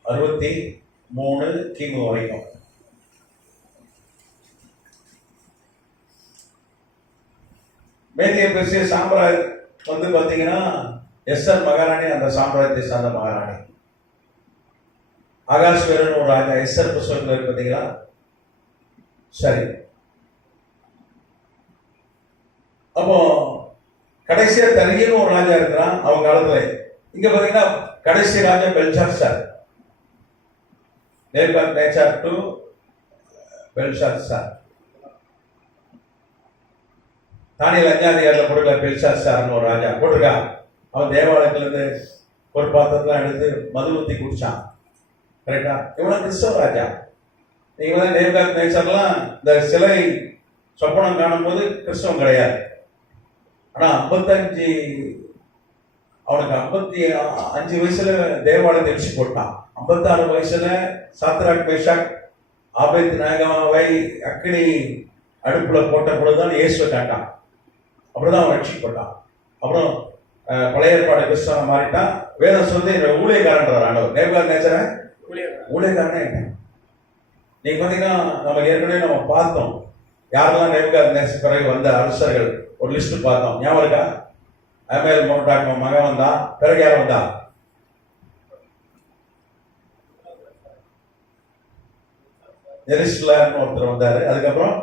63 கிமு வரைக்கும். மேதிய பெர்சிய சாம்ராஜ்யம் பாத்தீங்கன்னா எஸ்தர் மகாராணி அந்த சாம்ராஜ்யத்தை சார்ந்த மகாராணி. அகாஸ்வேரன் ஒரு ராஜா எஸ்தர் புஸ்தகத்துல இருக்கு பாத்தீங்களா? சரி, அப்போ கடைசியா தரியன்னு ஒரு ராஜா இருக்கிறான் அவங்க காலத்துல. இங்க பாத்தீங்கன்னா கடைசி ராஜா Belshazzar. Nebuchadnezzar to Belshazzar. Daniel 5ஆம் அதிகாரத்துல போட்டுக்கல, பெல்ஷாத்சார்னு ஒரு ராஜா போட்டிருக்கா. அவன் தேவாலயத்துல இருந்து ஒரு பாத்திரத்தெல்லாம் எடுத்து மது ஊத்தி குடிச்சான். கரெக்டா? இவன் கிறிஸ்தவ ராஜா. நீங்க நேபுகாத்நேச்சர்லாம் இந்த சிலை சொப்பனம் காணும் போது கிறிஸ்தவம் கிடையாது. ஆனா அவனுக்கு 55 வயசுல தேவாலயத்தை அடிச்சு போட்டான். 56 வயசுல சாத்ராக் மேஷாக் ஆபேத்நேகோவை அக்கினி அடுப்புல போட்ட பொழுதுதான் இயேசுவை காட்டான். அப்படிதான் அவன் ரட்சிக்கப்பட்டான். அப்புறம் பழைய ஏற்பாடு கிறிஸ்தவன் மாறிட்டான். வேதம் சொல்லி ஊழியக்காரன்றார் ஆண்டவர். நேபுகாத்நேச்சரை ஊழியக்காரனே என்ன? நீங்க பாத்தீங்கன்னா நம்ம ஏற்கனவே நம்ம பார்த்தோம் யாரெல்லாம் நேபுகாத்நேச்சர் பிறகு வந்த அரசர்கள் ஒரு லிஸ்ட் பார்த்தோம். ஞாபகம் இருக்கா? அமேல் மோட்டாக் மகன் வந்தான். பிறகு யார் வந்தா? எரிஸ்லான்னு ஒருத்தர் வந்தாரு. அதுக்கப்புறம்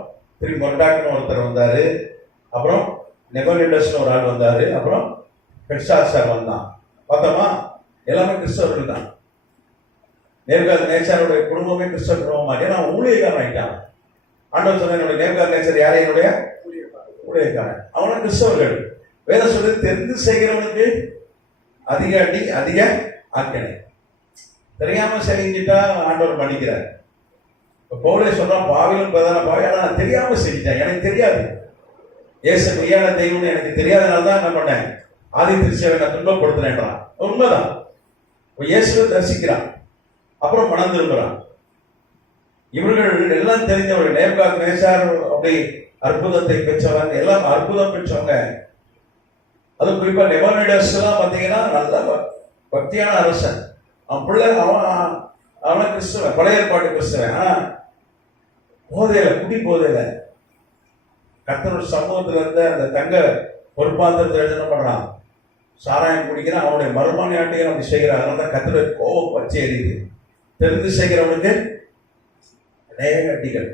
மொர்டாக்னு ஒருத்தர் வந்தாரு. அப்புறம் நெபோலிடஸ்னு ஒரு ஆள் வந்தாரு. அப்புறம் பெல்ஷாத்சார் வந்தான். பார்த்தோமா? எல்லாமே கிறிஸ்தவர்கள் தான். நேபுகாத்நேச்சருடைய குடும்பமே கிறிஸ்தவ குடும்பமா. ஏன்னா ஊழியக்காரன் ஆயிட்டான். ஆண்டவர் சொன்ன என்னுடைய நேபுகாத்நேச்சர் யாரே? என்னுடைய ஊழியக்காரன். அவனும் கிறிஸ்தவர்கள். வேதம் சொல்லி தெரிந்து செய்கிறவனுக்கு அதிக அடி அதிக ஆக்கினை. தெரியாம செஞ்சுட்டா ஆண்டவர் மன்னிக்கிறார். பவுலே சொல்றான், பாவிலும் பிரதான பாவி, ஆனா நான் தெரியாம செஞ்சிட்டேன், எனக்கு தெரியாது. இயேசு மெய்யான தெய்வம்னு எனக்கு தெரியாதனால தான் என்ன பண்ணேன், ஆதி திருச்சேவை நான் துன்பப்படுத்தினேன்றான். உண்மைதான். இயேசுவை தரிசிக்கிறான், அப்புறம் மனம் திரும்புறான். இவர்கள் எல்லாம் தெரிஞ்சவர்கள். நேபுகாத்நேச்சார் அப்படி அற்புதத்தை பெற்றவன், எல்லாம் அற்புதம் பெற்றவங்க. அது குறிப்பா நெபோலிடஸ் எல்லாம் பாத்தீங்கன்னா நல்ல பக்தியான அரசன். அவன் பிள்ளை அவன் கிறிஸ்துவன், பழைய ஏற்பாட்டு கிறிஸ்துவன். ஆனா போதையில, குடி போதையில கர்த்தர் சமூகத்துல இருந்த அந்த தங்க பொறுப்பாத்திரத்தை என்ன பண்றான், சாராயம் குடிக்கிறான். அவனுடைய மர்மமான ஆட்டையும் அப்படி செய்கிறான். அதனால தான் கர்த்தருடைய கோபம் பச்சை எரியுது. தெரிந்து செய்கிறவனுக்கு அநேக அடிகள்,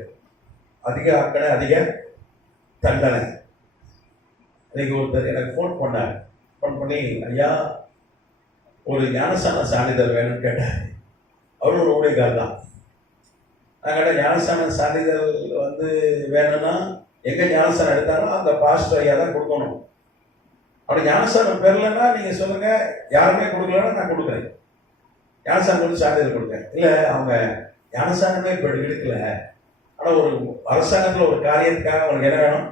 அதிக ஆக்கணை, அதிக தண்டனை. இன்னைக்கு ஒருத்தர் எனக்கு ஃபோன் பண்ணி, ஐயா ஒரு ஞானஸ்தான சான்றிதழ் வேணும்னு கேட்டார். அவரும் ஒரு ஊழியக்காரர் தான். நான் கேட்டேன், ஞானஸ்தான சான்றிதழ் வேணும்னா எங்க ஞானஸ்தானம் எடுத்தாலும் அந்த பாஸ்டர் ஐயா தான் கொடுக்கணும். அப்படி ஞானஸ்தானம் பெறலைன்னா நீங்க சொல்லுங்க, யாருமே கொடுக்கலன்னா நான் கொடுக்குறேன். ஞானஸ்தானம் கொடுத்து சான்றிதழ் கொடுத்தேன். இல்லை அவங்க ஞானஸ்தானமே இப்போ எடுக்கல, ஆனால் ஒரு அரசாங்கத்தில் ஒரு காரியத்துக்காக அவங்களுக்கு என்ன வேணும்,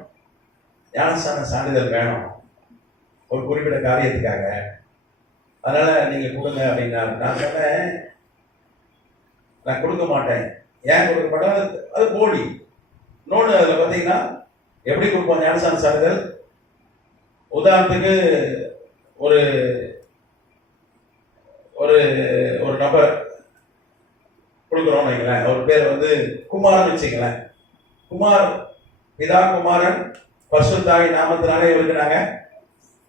ஞானஸ்தான சான்றிதழ் வேணும் ஒரு குறிப்பிட்ட காரியத்துக்காக. அதனால நீங்க கொடுங்க அப்படின்னாரு. நான் சொன்னேன், நான் கொடுக்க மாட்டேன். ஏன் கொடுக்க மாட்டேன்? அது போலி. இன்னொன்று அதில் பார்த்தீங்கன்னா எப்படி கொடுப்போம் ஞானஸ்தான சான்றிதழ்? உதாரணத்துக்கு ஒரு ஒரு ஒரு நபர் கொடுக்குறோம் வைங்களேன். அவர் பேர் குமார்னு வச்சுங்களேன். குமார், பிதா குமாரன் பரிசுத்தாவி நாமத்தினாலே இவருக்கு நாங்க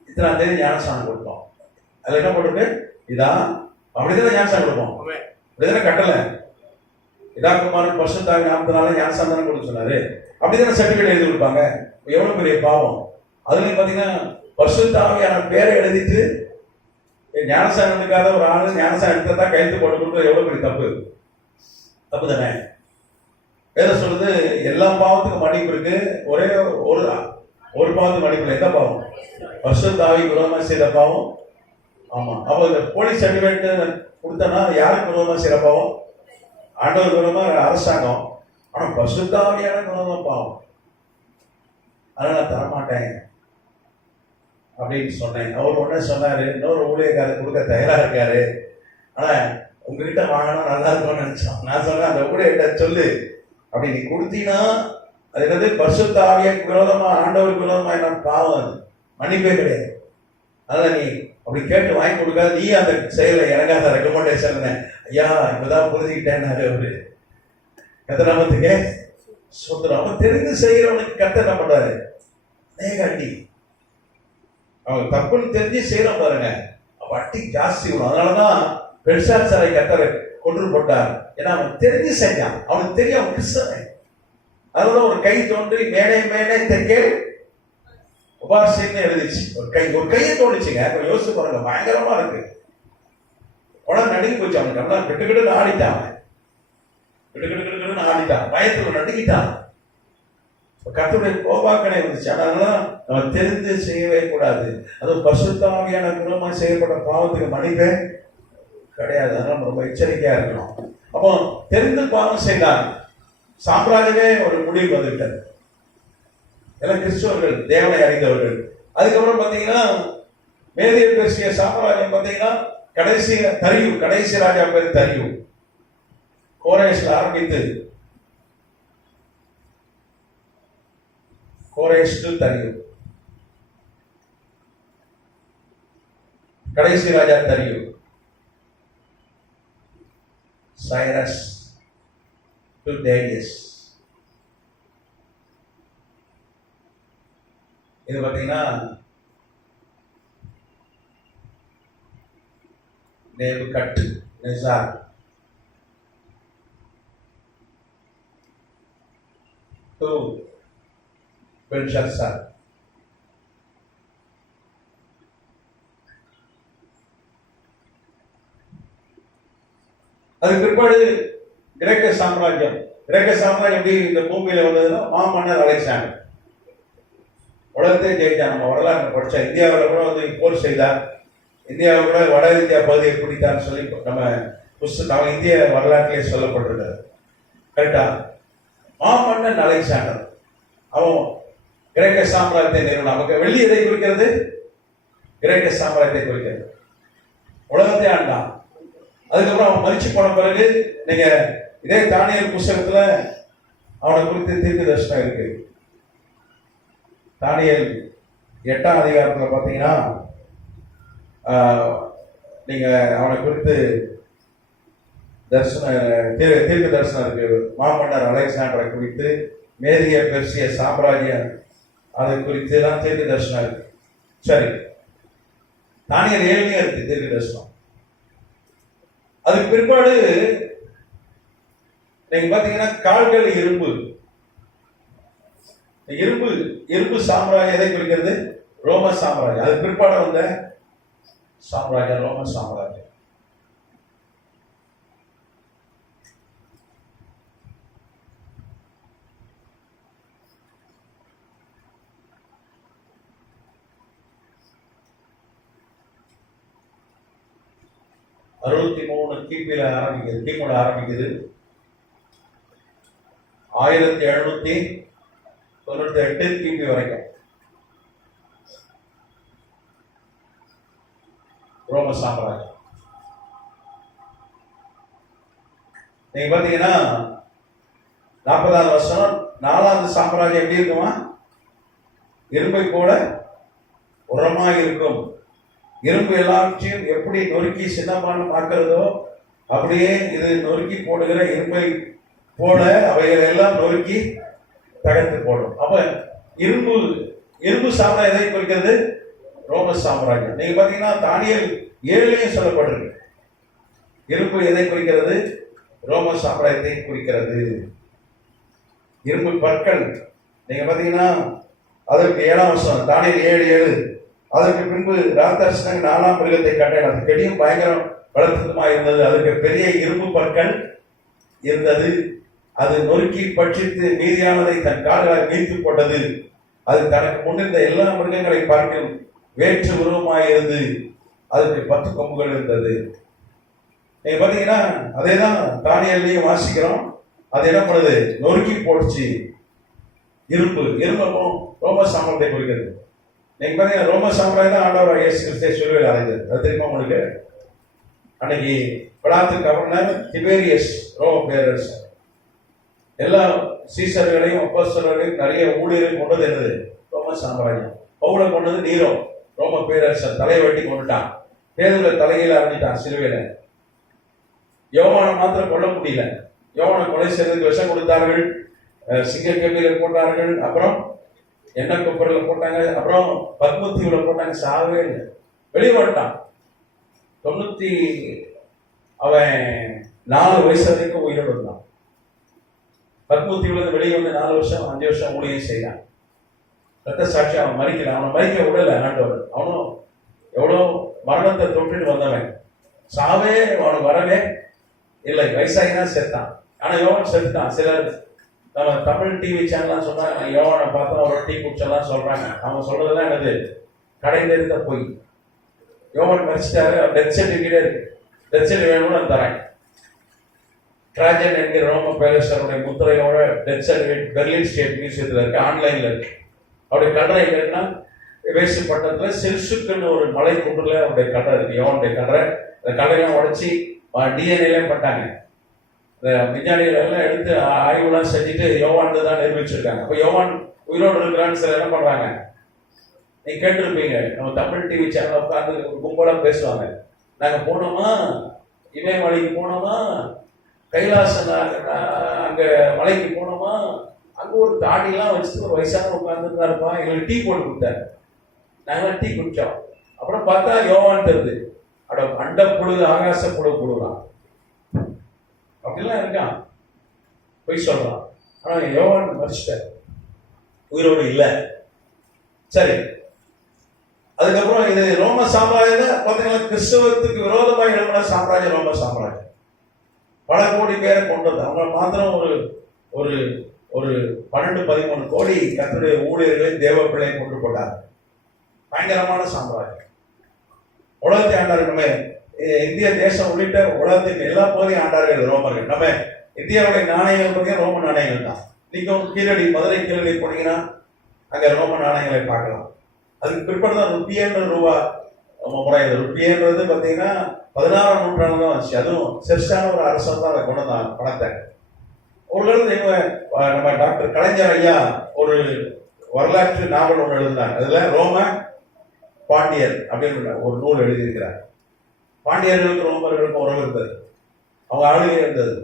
இத்தனாம் தேதி ஞானஸ்தானம் கொடுப்போம். அதுல என்ன போட்டுருக்கு, இதான் அப்படிதான் ஞானஸ்தானம் கொடுப்போம். அப்படிதானே கட்டளை, இதா குமாரன் பரிசுத்தாவி நாமத்தினாலே ஞானஸ்தானம் கொடுக்க சொன்னாரு. அப்படிதானே சர்டிபிகேட் எழுதி கொடுப்பாங்க. எவ்வளவு பெரிய பாவம். அதுலயும் பாத்தீங்கன்னா பரிசுத்தாவியான பேரை எழுதிட்டு ஞானஸ்தானம் எடுக்காத ஒரு ஆளு ஞானஸ்தானம் எடுத்தா கையெழுத்து போட்டு கொடுக்குறது எவ்வளவு பெரிய தப்பு. தப்பு தானே? வேதம் சொல்லுது எல்லா பாவத்துக்கும் மன்னிப்பு இருக்கு, ஒரே ஒரு பாவத்துக்கு மன்னிப்பு இல்லை. எந்த பாவம்? பரிசுத்தாவிக்கு விரோதமா செய்த பாவம். ஆமா. அப்போ இந்த போலீஸ் சர்டிபிகேட் கொடுத்தனா யாருக்கு விரோதமா செய்யற பாவம்? ஆண்டவர் விரோதமா அரசாங்கம். ஆனா பரிசுத்தாவியான விரோதமா பாவம். அதனால நான் தரமாட்டேன் அப்படின்னு சொன்னேன். அவர் உடனே சொன்னாரு, இன்னொரு ஊழியக்காரர் கொடுக்க தயாரா இருக்காரு, ஆனா உங்ககிட்ட வாங்கினா நல்லா இருக்கும்னு நினைச்சோம். நான் சொன்னேன், அந்த ஊழியர்கிட்ட சொல்லு, அப்படி நீ கொடுத்தீங்கன்னா அது என்னது, பரிசுத்த ஆவியாக்கு விரோதமா ஆண்டவருக்கு விரோதமா என்ன பாவம், அது மன்னிப்பே கிடையாது. அதனால நீ அப்படி கேட்டு வாங்கி கொடுக்காத, நீ அந்த செயலை இறங்காத ரெக்கமெண்டேஷன். ஐயா இப்பதான் புரிஞ்சுக்கிட்டேன்னாரு அவரு. கத்தராமத்துக்கே சொத்துறோம். அவன் தெரிந்து செய்யறவனுக்கு கத்த என்ன பண்றாரு, அநேக அடி. அவங்க தப்புன்னு தெரிஞ்சு செய்யறோம் பாருங்க, அப்ப அட்டி ஜாஸ்தி வரும். அதனாலதான் பெல்ஷாத்சாரை கத்தரை கொன்று போட்டார். ஏன்னா அவன் தெரிஞ்சு செஞ்சான், அவனுக்கு தெரியும் அவன் கிறிஸ்தவன். அதனால ஒரு கை தோன்றி மேடை மேடை தெற்கே உபாசின்னு எழுதிச்சு. ஒரு கையை தோணுச்சுங்க. யோசிச்சு பாருங்க, பயங்கரமா இருக்கு. உடனே நடுங்கி போச்சு அவனுக்கு. அப்படின்னா கிட்டுக்கிட்டு ஆடிட்டான், கிட்டுக்கிட்டு ஆடிட்டான், பயத்துல நடுங்கிட்டான். கர்த்தருடைய கோபாக்கனை வந்துச்சு. அதனால நம்ம தெரிந்து செய்யவே கூடாது. அதுவும் பரிசுத்தாவியான குணமா செய்யப்பட்ட பாவத்துக்கு மன்னிப்பே கிடையாது. அதனால நம்ம ரொம்ப எச்சரிக்கையா இருக்கணும். அப்போ தெரிந்து பாவம் செய்தால் சாம்ராஜ்யமே ஒரு முடிவு வந்துவிட்டது. எல்லாம் கிறிஸ்துவர்கள், தேவனை அறிந்தவர்கள். அதுக்கப்புறம் பாத்தீங்கன்னா மேதிய பேசிய சாம்ராஜ்யம் பாத்தீங்கன்னா கடைசி ராஜா பேர் தரியு. கோரேஷ்ல ஆரம்பித்து கோரேஷ் டு தரியு, கடைசி ராஜா தரியு. Cyrus to Darius. இது பாத்தீங்கன்னா நேபுகத்நேசர் டு பெல்ஷாத்சார். அது பிற்பாடு கிரேக்க சாம்ராஜ்யம் எப்படி இந்த பூமியில வந்ததுன்னா மாமன்னர் அலெக்சாண்டர் உலகத்தை ஜெயிச்சார். நம்ம வரலாறு படிச்சா இந்தியாவில் கூட வந்து போர் செய்தார். இந்தியாவில் கூட வட இந்தியா பகுதியை பிடித்தான்னு சொல்லி நம்ம இந்திய வரலாற்றிலே சொல்லப்பட்டிருக்காரு. கரெக்டா? மாமன்னன் அலெக்சாண்டர் அவன் கிரேக்க சாம்ராஜ்யத்தை நிறுவனம். நமக்கு வெள்ளி எதை குறிக்கிறது? கிரேக்க சாம்ராஜ்யத்தை குறிக்கிறது. உலகத்தை ஆண்டான். அதுக்கப்புறம் அவன் மரிச்சு போன பிறகு நீங்க இதே தானியேல் புஸ்தகத்துல அவனை குறித்து தீர்க்க தரிசனம் இருக்கு. தானியேல் 8ஆம் அதிகாரத்துல பாத்தீங்கன்னா நீங்க அவனை குறித்து தீர்க்க தரிசனம் இருக்கு. மாமன்னர் அலெக்சாண்டரை குறித்து, மேதிய பெர்சிய சாம்ராஜ்யம் அதை குறித்து எல்லாம் தீர்க்க தரிசனம் இருக்கு. சரி, தானியேல் 7 இருக்கு தீர்க்க தரிசனம். அதுக்கு பிற்பாடு நீங்க பாத்தீங்கன்னா கால்கள் இரும்பு சாம்ராஜ்யம் எதை குறிக்கிறது? ரோம சாம்ராஜ்யம். அது பிற்பாடு வந்த சாம்ராஜ்யம் ரோம சாம்ராஜ்யம். கிபில ஆரம்பிக்குது. 1798 கிபி வரைக்கும் ரோம சாம்ராஜ்யம். நீங்க பாத்தீங்கன்னா 40வது வருஷம் 4வது சாம்ராஜ்யம் எப்படி இருக்குமா? இரும்பை போல உரமா இருக்கும். இரும்பு எல்லாவற்றையும் எப்படி நொறுக்கி சின்னமான பார்க்கிறதோ அப்படியே இது நொறுக்கி போடுகிற இரும்பை போல அவைகள் எல்லாம் நொறுக்கி தகர்த்து போடும். அப்ப இரும்பு சாம்ராஜ்யம் எதை குறிக்கிறது? ரோம சாம்ராஜ்யம். நீங்க பாத்தீங்கன்னா தானியேல் 7 சொல்லப்படுறது. இரும்பு எதை குறிக்கிறது? ரோம சாம்ராஜ்யத்தை குறிக்கிறது. இரும்பு பற்கள் நீங்க பாத்தீங்கன்னா அதற்கு 7ஆம் வருஷம் தானியேல் 7:7. அதற்கு பின்பு ராத்தர்ஷன் 4ஆம் மிருகத்தை கண்டான். அது கெடியும் பயங்கரம் வளர்த்ததுமா இருந்தது. அதுக்கு பெரிய இரும்பு பற்கள் இருந்தது. அது நொறுக்கி பட்சித்து மீதியானதை தன் கால்களால் மீட்டு போட்டது. அது தனக்கு முன்னிருந்த எல்லா மிருகங்களை பார்க்கும் வேற்று உருவமாயிருந்து அதுக்கு 10 கொம்புகள் இருந்தது. நீங்க பாத்தீங்கன்னா அதேதான் தானியேலையும் வாசிக்கிறோம். அது என்ன பண்ணுது? நொறுக்கி போடுச்சு. இரும்பும் ரோம சாம்ராஜ்யத்தை குறிக்கிறது. நீங்க பாத்தீங்கன்னா ரோம சாம்ராஜ்யம் தான் ஆண்டவர் இயேசு கிறிஸ்துவை சிலுவையில் அறைந்தது. அது தெரியுமா உங்களுக்கு? அன்னைக்கு பிலாத்து கவர்னர் திபேரியஸ் ரோம பேரரசர் எல்லா சீசர்களையும் அப்போஸ்தலர்களையும் நிறைய ஊழியரையும் கொண்டது என்னது? ரோம சாம்ராஜ்யம். பவுலை கொண்டது நீரோ ரோம பேரரசர். தலையை வெட்டி கொண்டுட்டான். பேதுருவை தலையில அறிஞ்சிட்டான் சிலுவையில. யோவானை மாத்திரம் கொல்ல முடியல. யோவானை கொலை செய்ததுக்கு விஷம் கொடுத்தார்கள், சிங்க கம்பியில போட்டார்கள், அப்புறம் எண்ணெய் கொப்பரில போட்டாங்க, அப்புறம் பத்மத்தீவுல போட்டாங்க. சாகவே இல்லை, வெளியே வந்துட்டான். அவன் 4 வயசு வரைக்கும் உயிரோடு இருந்தான். பத்மத்தீவுல வெளியே வந்து 4 வருஷம் 5 வருஷம் ஊழியம் செய்தான். ரத்த சாட்சி அவன் மறிக்கல. அவனை மறிக்க விடல ஆண்டவர். அவனும் எவ்வளோ மரணத்தை தொட்டுட்டு வந்தவன். சாவே அவனுக்கு வரவே இல்லை. வயசாகிதான் செத்தான். ஆனா யோவான் செத்துட்டான். சிலர் நம்ம தமிழ் டிவி சேனல்லாம் சொன்னாங்க யோவானை பார்த்தா ஒரு டீ குடிச்செல்லாம் சொல்றாங்க. அவங்க சொல்றதெல்லாம் என்னது? கடை தெரிந்த போய். யோவான் மறிச்சிட்டாரு, டெத் சர்டிஃபிகேட் இருக்கு. டெத் சர்டிஃபிகேட் கூட தரேன். டிராஜன் என்கிற ரோம பேரரசருடைய முத்திரையோட டெத் சர்டிஃபிகேட் பெர்லின் ஸ்டேட் மியூசியத்தில் இருக்கு, ஆன்லைன்ல இருக்கு. அவருடைய கல்லறை எங்கன்னா வேசு பட்டணத்துல செல்சுக்குன்னு ஒரு மலை குன்றுல அவருடைய கல்லறை இருக்கு, யோவானுடைய கல்லறை. அந்த கல்லறையெல்லாம் உடைச்சி டிஎன்ஏலாம் பண்ணாங்க. இந்த விஞ்ஞானிகள் எல்லாம் எடுத்து ஆய்வுலாம் செஞ்சுட்டு யோவான் தான் நிரூபிச்சிருக்காங்க. அப்போ யோவான் உயிரோடு இருக்கிறான்னு சில என்ன பண்றாங்க, நீங்க கேட்டிருப்பீங்க, நம்ம தமிழ் டிவி சேனல் உட்காந்து கும்பலா பேசுவாங்க. நாங்க போனோமா, இமயமலைக்கு போனோமா, கைலாசம் அங்க மலைக்கு போனோமா, அங்க ஒரு தாடிலாம் வச்சுட்டு ஒரு வயசான உட்கார்ந்துருந்தா இருப்பான், எங்களுக்கு டீ போட்டு கொடுத்தாரு. நாங்களாம் டீ குடிச்சோம். அப்புறம் பார்த்தா யோவான் தருது. அட அண்ட புழு ஆகாச புழு புழுலாம் அப்படிலாம் இருக்கான், போய் சொல்றான். ஆனா யோவான் மறிச்சிட்டார், உயிரோடு இல்லை. சரி, அதுக்கப்புறம் இது ரோம சாம்ராஜ்யம் பார்த்தீங்கன்னா கிறிஸ்தவத்துக்கு விரோதமாக எழுதின சாம்ராஜ்யம் ரோம சாம்ராஜ்யம். பல கோடி பேரை கொண்டது. அவங்க மாத்திரம் ஒரு ஒரு ஒரு 12-13 கோடி கர்த்தருடைய ஊழியர்களை தேவ பிள்ளையை கொண்டு கொண்டார். பயங்கரமான சாம்ராஜ்யம். உலகத்தை ஆண்டார்கள். இந்திய தேசம் உள்ளிட்ட உலகத்தின் எல்லா பகுதியும் ஆண்டார்கள் ரோமர்கள். நம்ம இந்தியாவுடைய நாணயங்கள் பார்த்தீங்கன்னா ரோம நாணயங்கள் தான். நீங்க கீழடி, மதுரை கீழடி போனீங்கன்னா அங்க ரோம நாணயங்களை பார்க்கலாம். அதுக்கு பிற்பாடு தான் ருப்பியன்ற ரூபா முறை. ருப்பியன்றது பார்த்தீங்கன்னா 16ஆம் நூற்றாண்டு தான் வந்துச்சு. அதுவும் செர்சான ஒரு அரசன் தான் அதை கொண்டு வந்தான் பணத்தை. ஒரு நம்ம டாக்டர் கலைஞர் ஐயா ஒரு வரலாற்று நாவல் ஒன்று எழுதினார். அதுல ரோம பாண்டியர் அப்படின்னு ஒரு நூல் எழுதியிருக்கிறார். பாண்டியர்களுக்கும் ரோமர்களுக்கும் உறவு இருந்தது, அவங்க ஆளுகை இருந்தது,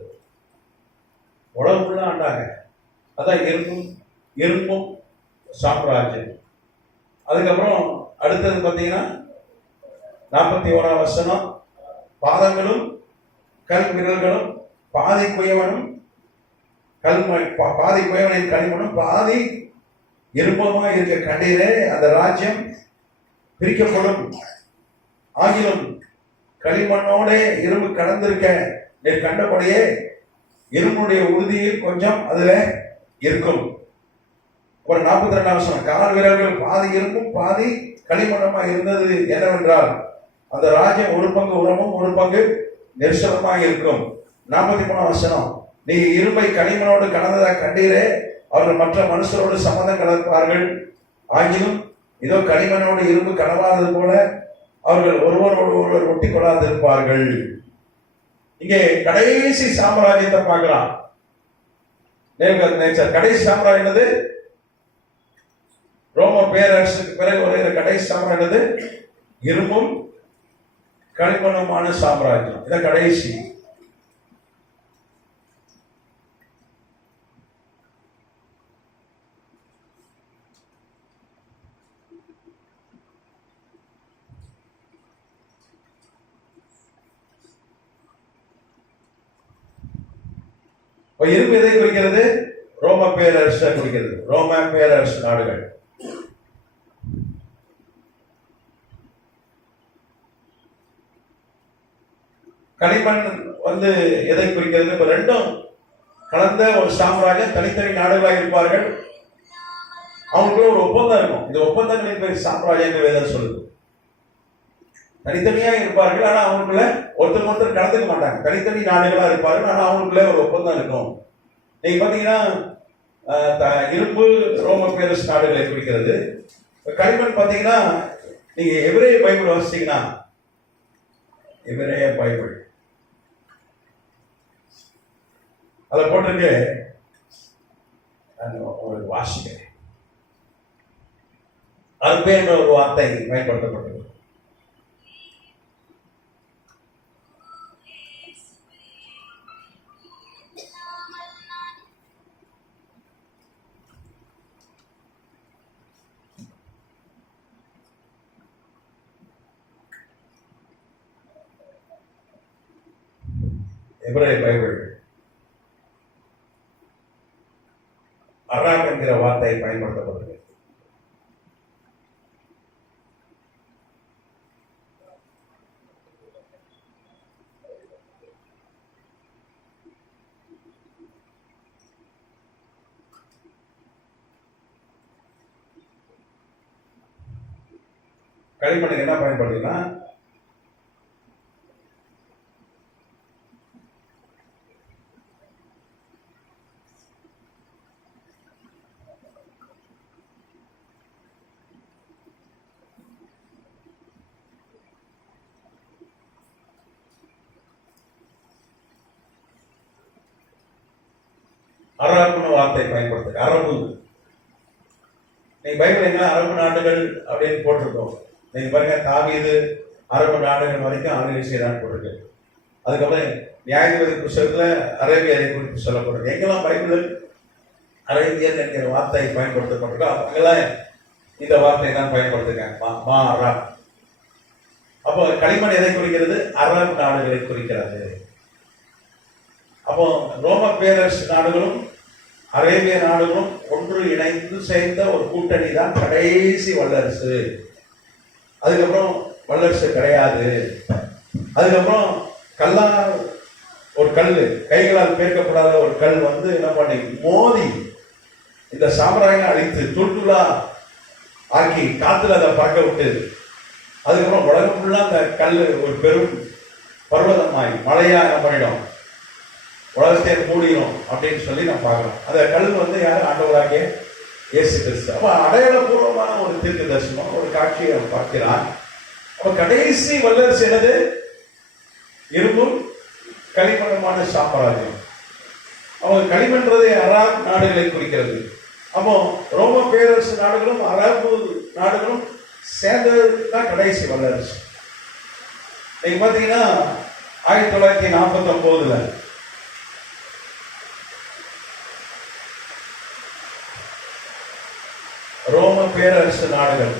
உலகம் ஃபுல்லா ஆண்டாங்க. அதான் இரும்பும் சாம்ராஜ்யம். அதுக்கப்புறம் அடுத்தது பார்த்தீங்கன்னா 41ஆம் வசனம், பாதங்களும் கல் விரல்களும் பாதி குயவனும் பாதி குயவனின் களிமண்ணும் பாதி இரும்பமா இருக்க கண்டீரே, அந்த ராஜ்யம் பிரிக்கப்படும். ஆகிலும் களிமண்ணோட இரும்பு கடந்திருக்க நீர் கண்டபடியே இரும்புடைய உறுதியில் கொஞ்சம் அதுல இருக்கும். ஒரு 42ஆம் வசனம், கால் வீரர்கள் பாதி இரும்பும் பாதி களிமண்ணமா இருந்தது என்னவென்றால் அந்த ராஜ்யம் ஒரு பங்கு உரமும் ஒரு பங்கு நெரிசலமாக இருக்கும். 43ஆம் வசனம், நீ இரும்பை களிமண்ணோடு கலந்ததாக கண்டீரே, அவர்கள் மற்ற மனுஷரோடு சம்பந்தம் கலப்பார்கள். ஆகிலும் இதோ களிமண்ணோடு இரும்பு கலவாதது போல அவர்கள் ஒருவரோடு ஒருவர் ஒட்டி கொள்ளாது இருப்பார்கள். இங்கே கடைசி சாம்ராஜ்யத்தை பார்க்கலாம். கடைசி சாம்ராஜ்யம் என்னது? ரோம பேரரசுக்கு பிறகு வருகிற கடைசி சாம்ராஜ்யம் என்னது? இரும்பும் களிமண்ணுமான சாம்ராஜ்யம். இதான் கடைசி. இரும்பு எதை குறிக்கிறது? ரோம பேரரசு குறிக்கிறது. ரோம பேரரசு நாடுகள். களிமண் எதை குறிக்கிறது? இப்ப ரெண்டும் கலந்த ஒரு சாம்ராஜ்யம், தனித்தனி நாடுகளாக இருப்பார்கள். அவங்களுக்குள்ள ஒரு ஒப்பந்தம் இருக்கும். இந்த ஒப்பந்தங்களின் பேர் சாம்ராஜ்யம் என்று வேதம் சொல்லுது. தனித்தனியா இருப்பார்கள், ஆனா அவங்களுக்குள்ள ஒருத்தர் கலந்துக்க மாட்டாங்க. தனித்தனி நாடுகளா இருப்பார்கள், ஆனா அவங்களுக்குள்ள ஒரு ஒப்பந்தம் இருக்கும். நீங்க பாத்தீங்கன்னா இரும்பு ரோம பேரரசு நாடுகளை குறிக்கிறது. களிமண் பாத்தீங்கன்னா நீங்க எபிரேய பைபிள் வாசிச்சீங்கன்னா, எபிரேய பைபிள் அதை போட்டிருக்கு, ஒரு வாசிக்கிறேன். அற்பே என்ற ஒரு வார்த்தை பயன்படுத்தப்பட்டது. எபிரேய பைபிள் அராம் என்கிற வார்த்தை பயன்படுத்தப்படுகிறது. களிமண்ணுக்கு என்ன பயன்படுதுன்னா அரபுன்னு வார்த்தை பயன்படுத்துது. அரபு, நீங்க பைபிள் அரபு நாடுகள் அப்படின்னு போட்டிருக்கோம். நீங்க பாருங்க, தாவீது அரபு நாடுகள் வரைக்கும் ஆளுகை செய்தான் போட்டிருக்கு. அதுக்கப்புறம் நியாயாதிபதி புத்தகத்துல அரேபியரை குறித்து சொல்லப்படுறது. எங்கெல்லாம் பைபிள் அரேபியர் என்கிற வார்த்தை பயன்படுத்தப்பட்டிருக்கோ அவங்கெல்லாம் இந்த வார்த்தை தான் பயன்படுத்துங்க. அப்போ களிமண் எதை குறிக்கிறது? அரபு நாடுகளை குறிக்கிறது. அப்போ ரோம பேரரசு நாடுகளும் அரேபிய நாடுகளும் ஒன்று இணைந்து சேர்ந்த ஒரு கூட்டணி தான் கடைசி வல்லரசு. அதுக்கப்புறம் வல்லரசு கிடையாது. அதுக்கப்புறம் கல்லால் ஒரு கல், கைகளால் பேர்க்கப்படாத ஒரு கல் என்ன பண்ணி மோதி இந்த சாம்ராஜ்யம் அழித்து துள்துளா ஆக்கி காத்துல அதை பறக்க விட்டு, அதுக்கப்புறம் உலகம் ஃபுல்லா அந்த கல் ஒரு பெரும் பர்வதமாய் மழையா என்ன பண்ணிடும், உலகத்தை மூடிடும் அப்படின்னு சொல்லி நம்ம பார்க்கிறோம். அந்த கல் யார்? ஆண்டவராகிய இயேசு கிறிஸ்து. அப்ப அடையாளபூர்வமான ஒரு தீர்க்க தரிசனம், ஒரு காட்சியை அவன் பார்க்கிறான். அப்ப கடைசி வல்லரசு என்னது? இரும்பும் களிமண்ணுமான சாம்ராஜ்யம். அவங்க களிமண்றது அரபு நாடுகளை குறிக்கிறது. அப்போ ரோம பேரரசு நாடுகளும் அரபு நாடுகளும் சேர்ந்தது தான் கடைசி வல்லரசு. நீங்க பாத்தீங்கன்னா 1949 ரோம பேரரசு நாடுகள்